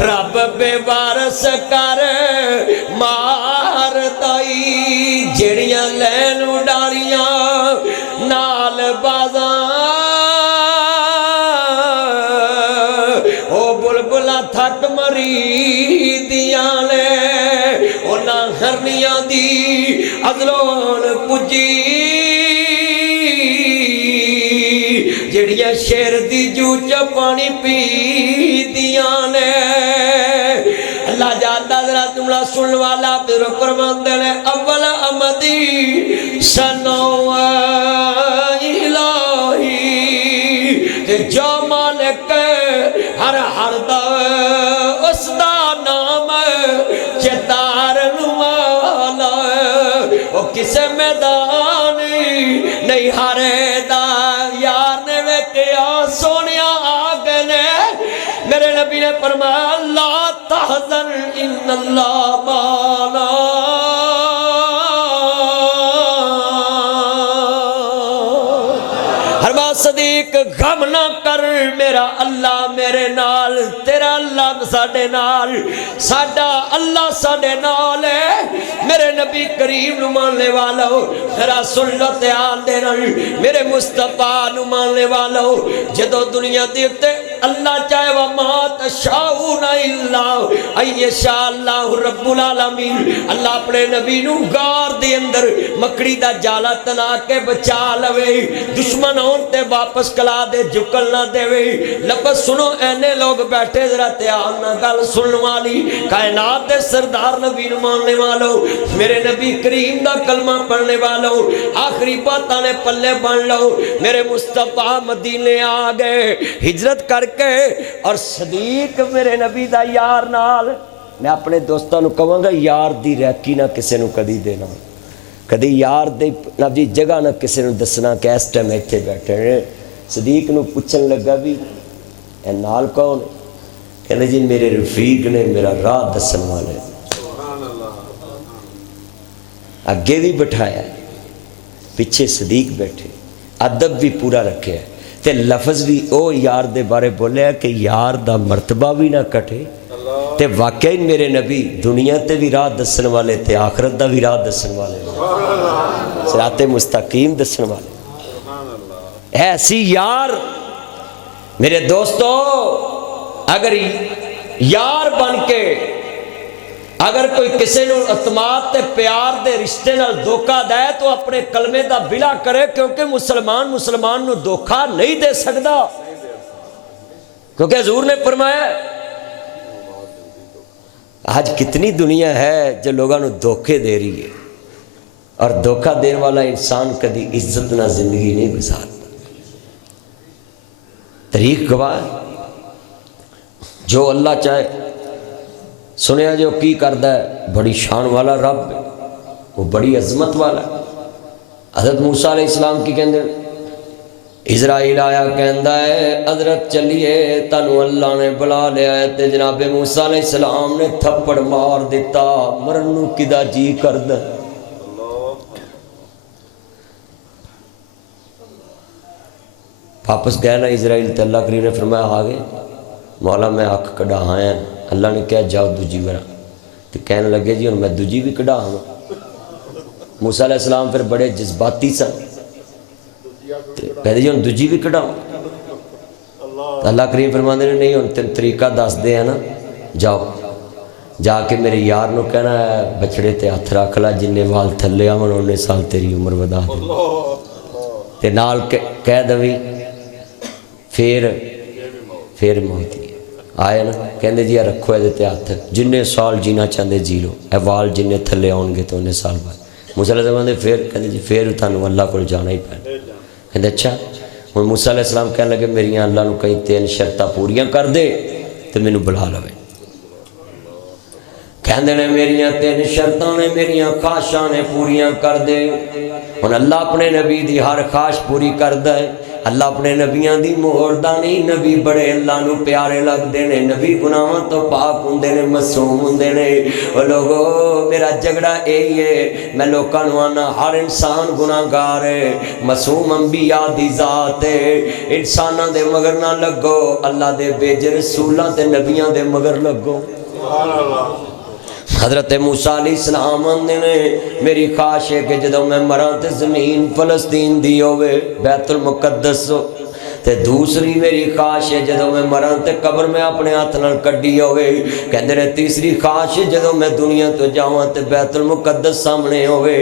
رب بے وارث کر مار دائی جڑیاں لین اڈاریاں نال بازاں او بلبلا تھک مری دیاں لے او نہ ہرنیاں دی ازلون پجی جڑیاں شیر دی جو پانی پی دیاں لے اللہ جاندہ ذرا جملہ سن والا پھر فرماندے نے اول امدی سنو الہی تے جو مالک ہر دا اس دا نام چتار نوالا او کسے میدان نہیں ہارے دا یار نے ویکیا سونیا آگنے میرے نبی نے فرمایا لا تحزن ان اللہ معنا ہر بات صدیق غم نہ کر میرا اللہ میرے نال تیرا اللہ ساڑے نال ساڑا اللہ ساڑے نال ہے میرے نبی کریم نو ماننے والا ہو میرا سنت آن دینا میرے مصطفیٰ نو ماننے والا ہو جدو دنیا دیکھتے اللہ چاہے وَمَا تَشَاءُونَ إِلَّا أَن يَشَاءَ اللَّهُ رَبُّ الْعَالَمِينَ اللہ اپنے نبی نو غار دے اندر مکڑی دا جالا تنا کے بچا لوے دشمن ہوتے واپس کلا دے جھکل نہ دے وے لفظ سنو اینے لوگ بیٹھے ذرا تیار نہ گل سن والی کائنات دے سردار نبی نو ماننے والو میرے نبی کریم دا کلمہ پڑھنے والو آخری باتاں نے پلے بن لو میرے مصطفیٰ مدینے آ گئے ہجرت کر کے اور صدیق میرے نبی دا یار نال میں اپنے دوستاں نو کہوں گا یار دی ریکی نہ کسے نو کدی دینا کدی یار دے نبی جگہ نہ کسے نو دسنا کہ اس ٹائم ایتھے بیٹھے ہیں صدیق نو پوچھن لگا بھی اے نال کون کہنے جی میرے رفیق نے میرا راہ دسن والے اگے بھی بٹھایا پیچھے صدیق بیٹھے ادب بھی پورا رکھے تے لفظ بھی او یار دے بارے بولے ہے کہ یار دا مرتبہ بھی نہ کٹے تے واقعی میرے نبی دنیا تے بھی راہ دسن والے تے آخرت دا بھی راہ دسن والے صراط مستقیم دسن والے ایسی یار میرے دوستو اگر یار بن کے اگر کوئی کسی نو اعتماد تے پیار دے رشتے نال دھوکا دے تو اپنے کلمے دا بلا کرے کیونکہ مسلمان نو دھوکا نہیں دے سکتا کیونکہ حضور نے فرمایا آج کتنی دنیا ہے جو لوگاں نو دھوکے دے رہی ہے اور دھوکا دینے والا انسان کدی عزت نہ زندگی نہیں گزارتا طریق گواہ جو اللہ چاہے سنیا جو کی کردا ہے بڑی شان والا رب وہ بڑی عظمت والا حضرت موسیٰ علیہ السلام کی کہندے اسرائیل آیا کہندا ہے حضرت چلیے تانوں اللہ نے بلا لیا ہے تے جناب موسیٰ علیہ السلام نے تھپڑ مار دیتا مرن نو کدا جی کردا واپس گئے نا اسرائیل تے اللہ کریم نے فرمایا آگے مولا میں آنکھ کڑا آیا اللہ نے کہا جاؤ دوجی برا تو کہنے لگے جی اور میں دوجی بھی کڑا ہوں موسیٰ علیہ السلام پھر بڑے جذباتی سن کہتے جی اور دوجی بھی کڑا ہوں اللہ کریم فرماندے نے نہیں اور تین طریقہ دس دے ہیں نا جاؤ جا کے میرے یار نو کہنا ہے بچڑے تے ہاتھ رکھ لا جننے وال تھلے آون اُنے سال تیری عمر ودا دے تے نال کہہ دوی پھر موتی آئے نا کہندے جی رکھو اے تے ہاتھ جننے سال جینا چاہندے جی لو اے وال جننے تھلے آن گے تو انہیں سال بعد موسیٰ علیہ السلام پھر کہندے جی پھر تانوں اللہ کو جانا ہی پہنا کہندے اچھا ہن موسیٰ علیہ السلام کہنے لگے میریاں اللہ نو کہیں 3 شرطاں پوریاں کر دے تے مینوں بلا لوے کہندے نے میریاں 3 شرطاں نے میریاں خواہشاں نے پوریاں کر دے ہن اللہ اپنے نبی دی ہر خواہش پوری کردا ہے اللہ اپنے نبیاں دی مہر دا نہیں نبی بڑے اللہ نو پیارے لگدے نے نبی گناہاں تو پاک ہوندے نے معصوم ہوندے نے او لوگو میرا جھگڑا یہی ہے میں لوکاں نو آنا ہر انسان گناہگار ہے معصوم انبیاء دی ذات ہے انساناں دے مگر نہ لگو اللہ دے بھیجے رسولاں تے نبیاں دے مگر لگو سبحان اللہ حضرت موسیٰ علیہ السلام نے میری خواہش ہے کہ جدو میں مران تے زمین فلسطین دی ہوئے بیت المقدس تے دوسری میری خواہش ہے جدو میں مران تے قبر میں اپنے ہاتھ نال کڈی ہوئے کہندے نے تیسری خواہش ہے جدو میں دنیا تو جاواں تے بیت المقدس سامنے ہوئے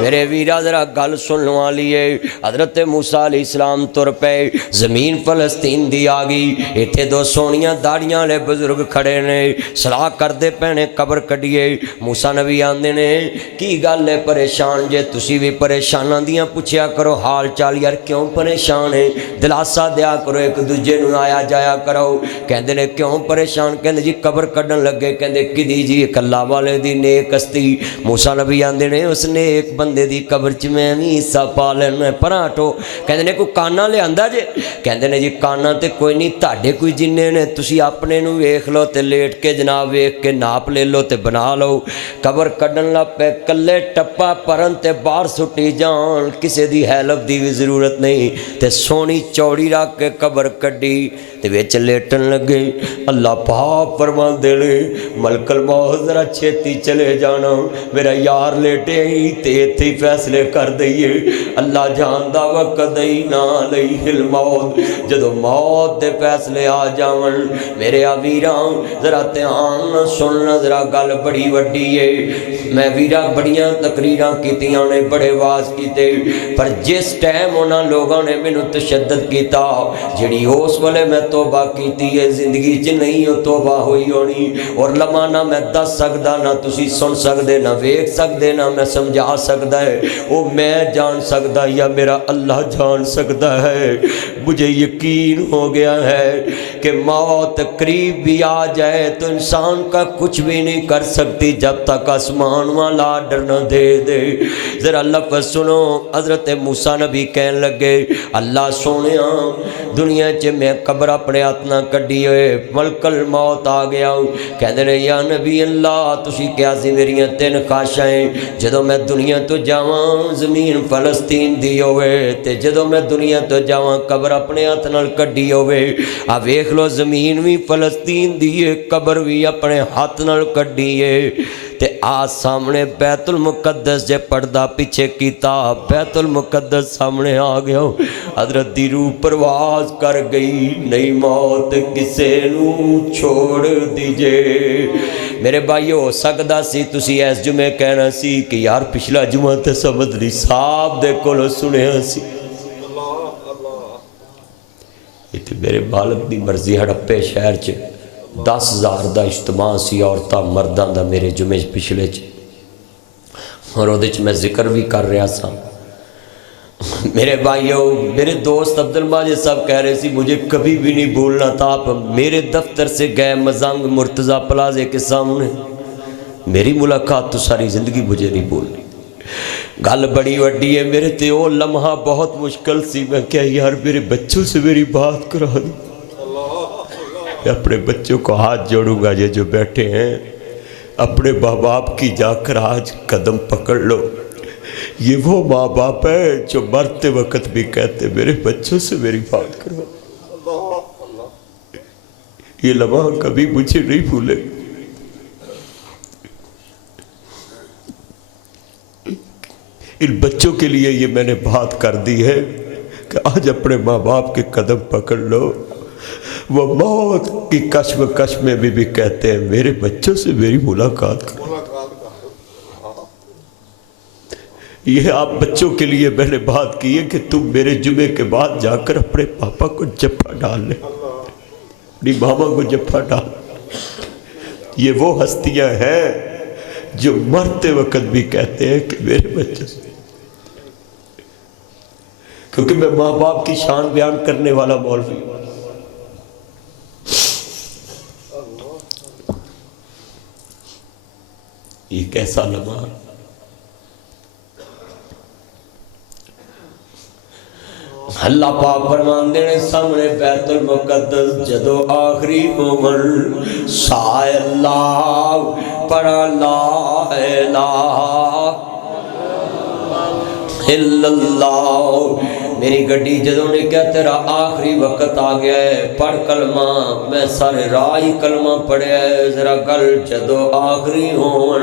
میرے ویرا ذرا گل سن لوا لیے حضرت موسیٰ علیہ السلام تر پے زمین فلسطین دی آ گئی ایتھے 2 سونیاں داڑیاں لے بزرگ کھڑے نے صلاح کردے پینے قبر کڈیے موسیٰ نبی آندے نے کی گل ہے پریشان جے تسی بھی پریشاناں دیاں پوچھیا کرو حال چال یار کیوں پریشان ہے دلاسا دیا کرو ایک دوجے نو آیا جایا کرو کہندے نے کیوں پریشان کہندے جی قبر کڈن لگے کہندے کدی جی ایک اللہ والے دی نیک ہستی موسیٰ نبی آندے نے اس نے ایک بندے دی قبر چ میں بھی حصہ پا لینا پراں ہٹو کہندے نے کوئی کانا لے آندا جے کہندے نے جی کانا تے کوئی نہیں تہاڈے کوئی جننے نے تسی اپنے نو ویکھ لو تے لیٹ کے جناب ویکھ کے ناپ لے لو تے بنا لو قبر کڈن لا پے کلے ٹپا پرن تے باہر سٹی جان کسے دی ہیلپ دی بھی ضرورت نہیں تے سونی چوڑی رکھ کے قبر کڈی تے وچ لیٹن لگے اللہ پاک فرماندے نے ملک الموت ذرا چھتی چلے جانا میرا یار لیٹے ہی تے ایتھے ہی فیصلے کر دئیے اللہ جاندا وقت دئی نہ علیہ الموت جدو موت دے فیصلے آ جاون میرے ویراں ذرا دھیان سننا ذرا گل بڑی وڈی ہے میں ویرا بڑیاں تقریراں کیتیاں نے بڑے واز کیتے پر جس ٹائم انہاں لوگاں نے مینوں تشدد کیتا جڑی اس والے میں توبہ کیتی ہے زندگی چ نہیں ہو توبہ ہوئی ہونی اور لمحہ نہ میں دس سکدا نہ تسی سن سکدے نہ ویکھ سکدے نہ میں سمجھا سکدا ہے وہ میں جان سکدا یا میرا اللہ جان سکدا ہے مجھے یقین ہو گیا ہے کہ موت قریب بھی آ جائے تو انسان کا کچھ بھی نہیں کر سکتی جب تک آسمان والا آرڈر نہ دے دے ذرا لفظ سنو حضرت موسیٰ نبی کہنے لگے اللہ سونیا دنیا چ میں قبر اپنے ہاتھ نہ کڈی ہوئے ملک الموت آ گیا کہندے نے یا نبی اللہ تسی کیا سی میریاں 3 خواہشاں جدو میں دنیا تو جاواں زمین فلسطین دی ہوئے تے جدو میں دنیا تو جاواں قبر اپنے ہاتھ نال کڈی ہوئے آ ویکھ لو زمین بھی فلسطین دی ہے قبر بھی اپنے ہاتھ نال کڈی ہے تے آ سامنے بیت المقدس جے پردہ پیچھے کیتا بیت المقدس سامنے آ گیا حضرت دی روح پرواز کر گئی نہیں موت کسے نو چھوڑ دیجے میرے بھائی ہو سکدا سی تسی اس جمعے کہنا سی کہ یار پچھلا جمعہ تے سمجھ نہیں صاحب دے کولو سنیا سی یہ میرے بالک دی مرضی ہڑپے شہر چ 10,000 دا اجتماع سی عورتاں مرداں دا میرے جمعے پچھلے چ اور وہ میں ذکر بھی کر رہا سا میرے بھائیوں میرے دوست عبد الماجد صاحب کہہ رہے سی مجھے کبھی بھی نہیں بھولنا تھا آپ میرے دفتر سے گئے مزنگ مرتضی پلازے کے سامنے میری ملاقات تو ساری زندگی مجھے نہیں بھولنی گل بڑی وڈی ہے میرے تے وہ لمحہ بہت مشکل سی میں کیا یار میرے بچوں سے میری بات کرا دوں میں اپنے بچوں کو ہاتھ جوڑوں گا یہ جو بیٹھے ہیں اپنے ماں باپ کی جا کر آج قدم پکڑ لو یہ وہ ماں باپ ہے جو مرتے وقت بھی کہتے میرے بچوں سے میری بات کرو یہ لمحہ کبھی مجھے نہیں بھولے ان بچوں کے لیے یہ میں نے بات کر دی ہے کہ آج اپنے ماں باپ کے قدم پکڑ لو وہ موت کی کشمکش میں بھی کہتے ہیں میرے بچوں سے میری ملاقات کرو۔ یہ آپ بچوں کے لیے میں نے بات کی ہے کہ تم میرے جمعے کے بعد جا کر اپنے پاپا کو جفا ڈال لیں، اپنی ماما کو جفا ڈال۔ یہ وہ ہستیاں ہیں جو مرتے وقت بھی کہتے ہیں کہ میرے بچوں سے، کیونکہ میں ماں باپ کی شان بیان کرنے والا مولوی ہوں۔ یہ کیسا لمحہ، اللہ پاک فرماندے نے سامنے بیت المقدس جدو آخری مومن سائے اللہ پڑھا لا الہ الا اللہ، میری گڈی جدوں نے کہا تیرا آخری وقت آ گیا ہے پڑھ کلمہ، میں سارے راہی کلمہ پڑھیا ہے، ذرا گل جدو آخری ہون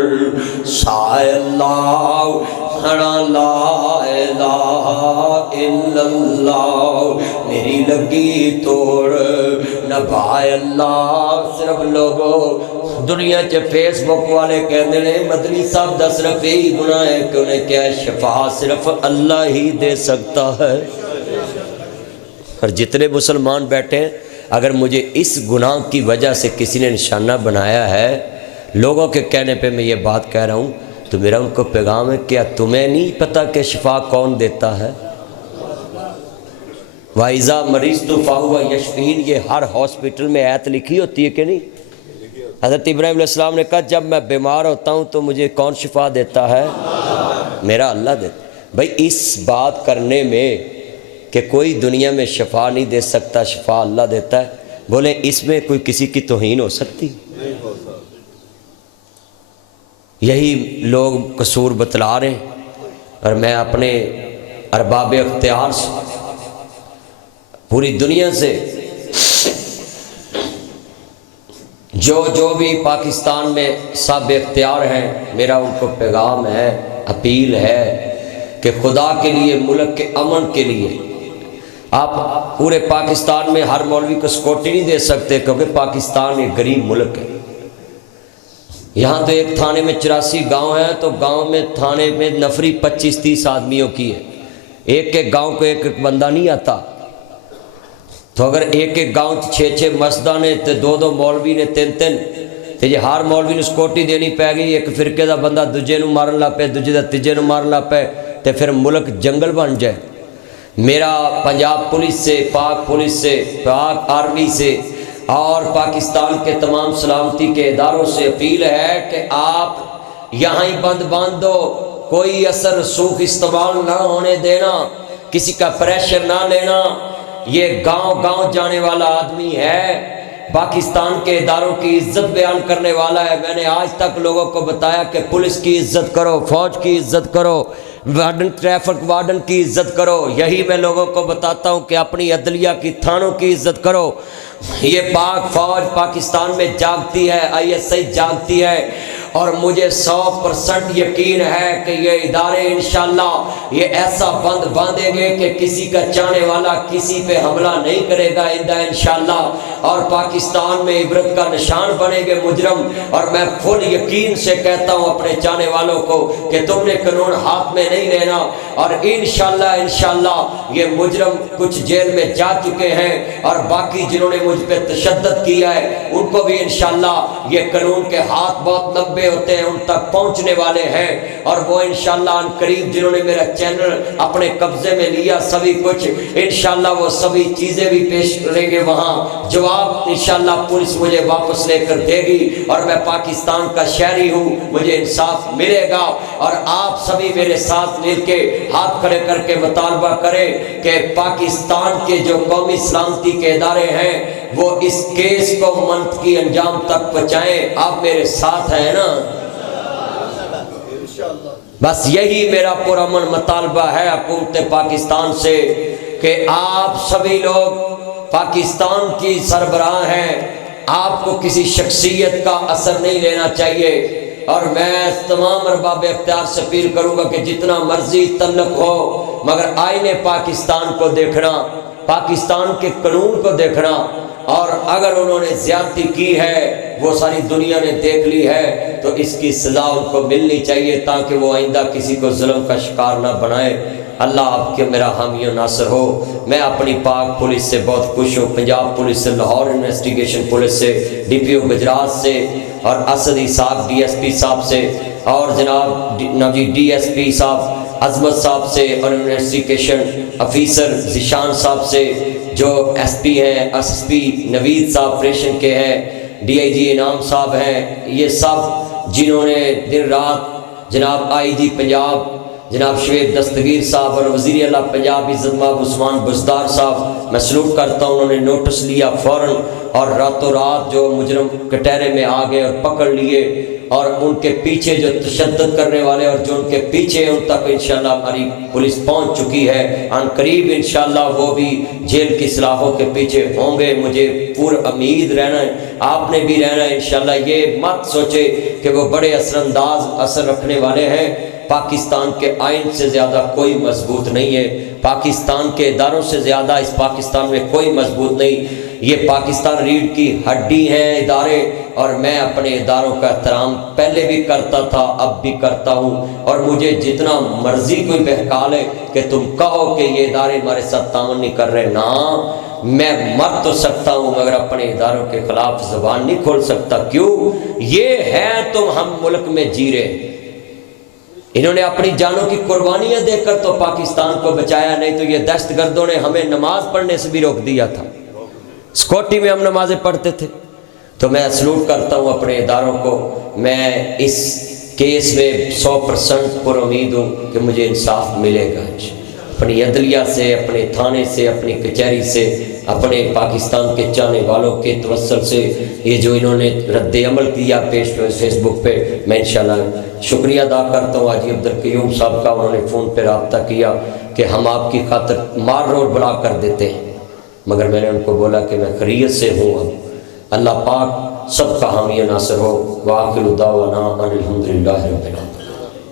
سائے اللہ پڑھا لا الہ الا اللہ، میری لگی توڑ نبھائے اللہ۔ صرف لوگوں دنیا چ فیس بک والے کہتے ہیں مدنی صاحب دا صرف یہی گناہ ہے کہ انہیں کیا شفا صرف اللہ ہی دے سکتا ہے، اور جتنے مسلمان بیٹھے ہیں اگر مجھے اس گناہ کی وجہ سے کسی نے نشانہ بنایا ہے، لوگوں کے کہنے پہ میں یہ بات کہہ رہا ہوں، تو میرا ان کو پیغام ہے کیا تمہیں نہیں پتہ کہ شفا کون دیتا ہے؟ وَإِذَا مَرِضْتُ فَهُوَ يَشْفِينِ، یہ ہر ہاسپٹل میں آیت لکھی ہوتی ہے کہ نہیں؟ حضرت ابراہیم علیہ السلام نے کہا جب میں بیمار ہوتا ہوں تو مجھے کون شفا دیتا ہے؟ میرا اللہ دیتا ہے۔ بھائی اس بات کرنے میں کہ کوئی دنیا میں شفا نہیں دے سکتا، شفا اللہ دیتا ہے، بولیں اس میں کوئی کسی کی توہین ہو سکتی؟ یہی لوگ قصور بتلا رہے ہیں، اور میں اپنے ارباب اختیار سے پوری دنیا سے جو بھی پاکستان میں سب اختیار ہیں، میرا ان کو پیغام ہے، اپیل ہے کہ خدا کے لیے، ملک کے امن کے لیے آپ پورے پاکستان میں ہر مولوی کو سیکورٹی نہیں دے سکتے، کیونکہ پاکستان ایک غریب ملک ہے۔ یہاں تو ایک تھانے میں 84 گاؤں ہیں، تو گاؤں میں تھانے میں نفری 25-30 آدمیوں کی ہے، ایک ایک گاؤں کو ایک ایک بندہ نہیں آتا، تو اگر ایک ایک گاؤں 6-6 مسجداں نے تے 2-2 مولوی نے 3-3 تے جی ہر مولوی نے سیکورٹی دینی پے گئی، ایک فرقے دا بندہ دوجے نو مارن لا پے، دوجے دا تیجے نو مارن لا پے، تے پھر ملک جنگل بن جائے۔ میرا پنجاب پولیس سے، پاک پولیس سے، پاک آرمی سے اور پاکستان کے تمام سلامتی کے اداروں سے اپیل ہے کہ آپ یہاں ہی بند باندھ دو، کوئی اثر رسوخ استعمال نہ ہونے دینا، کسی کا پریشر نہ لینا۔ یہ گاؤں گاؤں جانے والا آدمی ہے، پاکستان کے اداروں کی عزت بیان کرنے والا ہے۔ میں نے آج تک لوگوں کو بتایا کہ پولیس کی عزت کرو، فوج کی عزت کرو، وارڈن ٹریفک وارڈن کی عزت کرو، یہی میں لوگوں کو بتاتا ہوں کہ اپنی عدلیہ کی تھانوں کی عزت کرو۔ یہ پاک فوج پاکستان میں جاگتی ہے، ISI جاگتی ہے، اور مجھے 100% یقین ہے کہ یہ ادارے انشاءاللہ یہ ایسا بند باندھیں گے کہ کسی کا چاہنے والا کسی پہ حملہ نہیں کرے گا انشاءاللہ، اور پاکستان میں عبرت کا نشان بنے گے مجرم۔ اور میں فل یقین سے کہتا ہوں اپنے چاہنے والوں کو کہ تم نے قانون ہاتھ میں نہیں لینا، اور انشاءاللہ یہ مجرم کچھ جیل میں جا چکے ہیں، اور باقی جنہوں نے مجھ پہ تشدد کیا ہے ان کو بھی انشاءاللہ یہ قانون کے ہاتھ بہت لمبے ہوتے ہیں، ان تک پہنچنے والے ہیں، اور وہ انشاءاللہ ان قریب جنہوں نے میرا چینل اپنے قبضے میں لیا سبھی کچھ، انشاءاللہ وہ سبھی چیزیں بھی پیش کریں گے، وہاں جواب انشاءاللہ پولیس مجھے واپس لے کر دے گی، اور میں پاکستان کا شہری ہوں، مجھے انصاف ملے گا۔ اور آپ سبھی میرے ساتھ مل کے ہاتھ کھڑے کر کے مطالبہ کریں کہ پاکستان کے جو قومی سلامتی کے ادارے ہیں وہ اس کیس کو منطقی انجام تک پہنچائیں۔ آپ میرے ساتھ ہیں نا؟ بس یہی میرا پرامن مطالبہ ہے حکومت پاکستان سے کہ آپ سبھی لوگ پاکستان کی سربراہ ہیں، آپ کو کسی شخصیت کا اثر نہیں لینا چاہیے، اور میں تمام ارباب اختیار سے اپیل کروں گا کہ جتنا مرضی تعلق ہو مگر آئین پاکستان کو دیکھنا، پاکستان کے قانون کو دیکھنا، اور اگر انہوں نے زیادتی کی ہے وہ ساری دنیا نے دیکھ لی ہے تو اس کی سزا ان کو ملنی چاہیے تاکہ وہ آئندہ کسی کو ظلم کا شکار نہ بنائے۔ اللہ آپ کے میرا حامی و ناصر ہو۔ میں اپنی پاک پولیس سے بہت خوش ہوں، پنجاب پولیس سے، لاہور انویسٹیگیشن پولیس سے، ڈی پی او گجرات سے، اور اسدی صاحب ڈی ایس پی صاحب سے، اور جناب ڈی ایس پی صاحب عظمت صاحب سے، اور انویسٹیگیشن افیسر ذیشان صاحب سے، جو ایس پی ہیں، ایس پی نوید صاحب آپریشن کے ہیں، ڈی آئی جی انعام صاحب ہیں، یہ سب جنہوں نے دن رات، جناب آئی جی پنجاب جناب شعیب دستگیر صاحب اور وزیر اعلیٰ پنجاب عزت مآب عثمان بزدار صاحب، میں سلوٹ کرتا ہوں، انہوں نے نوٹس لیا فوراً اور راتوں رات جو مجرم کٹہرے میں آ گئے اور پکڑ لیے، اور ان کے پیچھے جو تشدد کرنے والے اور جو ان کے پیچھے، ان تک انشاءاللہ ہماری پولیس پہنچ چکی ہے، عن قریب انشاءاللہ وہ بھی جیل کی سلاخوں کے پیچھے ہوں گے۔ مجھے پورا امید رہنا ہے، آپ نے بھی رہنا ہے انشاءاللہ۔ یہ مت سوچے کہ وہ بڑے اثر انداز اثر رکھنے والے ہیں، پاکستان کے آئین سے زیادہ کوئی مضبوط نہیں ہے، پاکستان کے اداروں سے زیادہ اس پاکستان میں کوئی مضبوط نہیں۔ یہ پاکستان ریڑھ کی ہڈی ہیں ادارے، اور میں اپنے اداروں کا احترام پہلے بھی کرتا تھا، اب بھی کرتا ہوں، اور مجھے جتنا مرضی کوئی بہکا لے کہ تم کہو کہ یہ ادارے ہمارے ساتھ تعاون نہیں کر رہے، نا، میں مر تو سکتا ہوں مگر اپنے اداروں کے خلاف زبان نہیں کھول سکتا۔ کیوں؟ یہ ہے تم ہم ملک میں جی رہے، انہوں نے اپنی جانوں کی قربانیاں دے کر تو پاکستان کو بچایا، نہیں تو یہ دہشت گردوں نے ہمیں نماز پڑھنے سے بھی روک دیا تھا، سکوٹی میں ہم نمازیں پڑھتے تھے۔ تو میں سلوٹ کرتا ہوں اپنے اداروں کو، میں اس کیس میں 100% پر امید ہوں کہ مجھے انصاف ملے گا، اپنی عدلیہ سے، اپنے تھانے سے، اپنی کچہری سے، اپنے پاکستان کے چاہنے والوں کے توسل سے، یہ جو انہوں نے رد عمل کیا فیس بک پہ، میں انشاءاللہ شکریہ ادا کرتا ہوں حاجی عبدالقیوم صاحب کا، انہوں نے فون پہ رابطہ کیا کہ ہم آپ کی خاطر مار روڈ بلا کر دیتے ہیں، مگر میں نے ان کو بولا کہ میں خیریت سے ہوں۔ اب اللہ پاک سب کا حامی و ناصر ہو، وآخر دعوانا ان الحمدللہ رب العالمین۔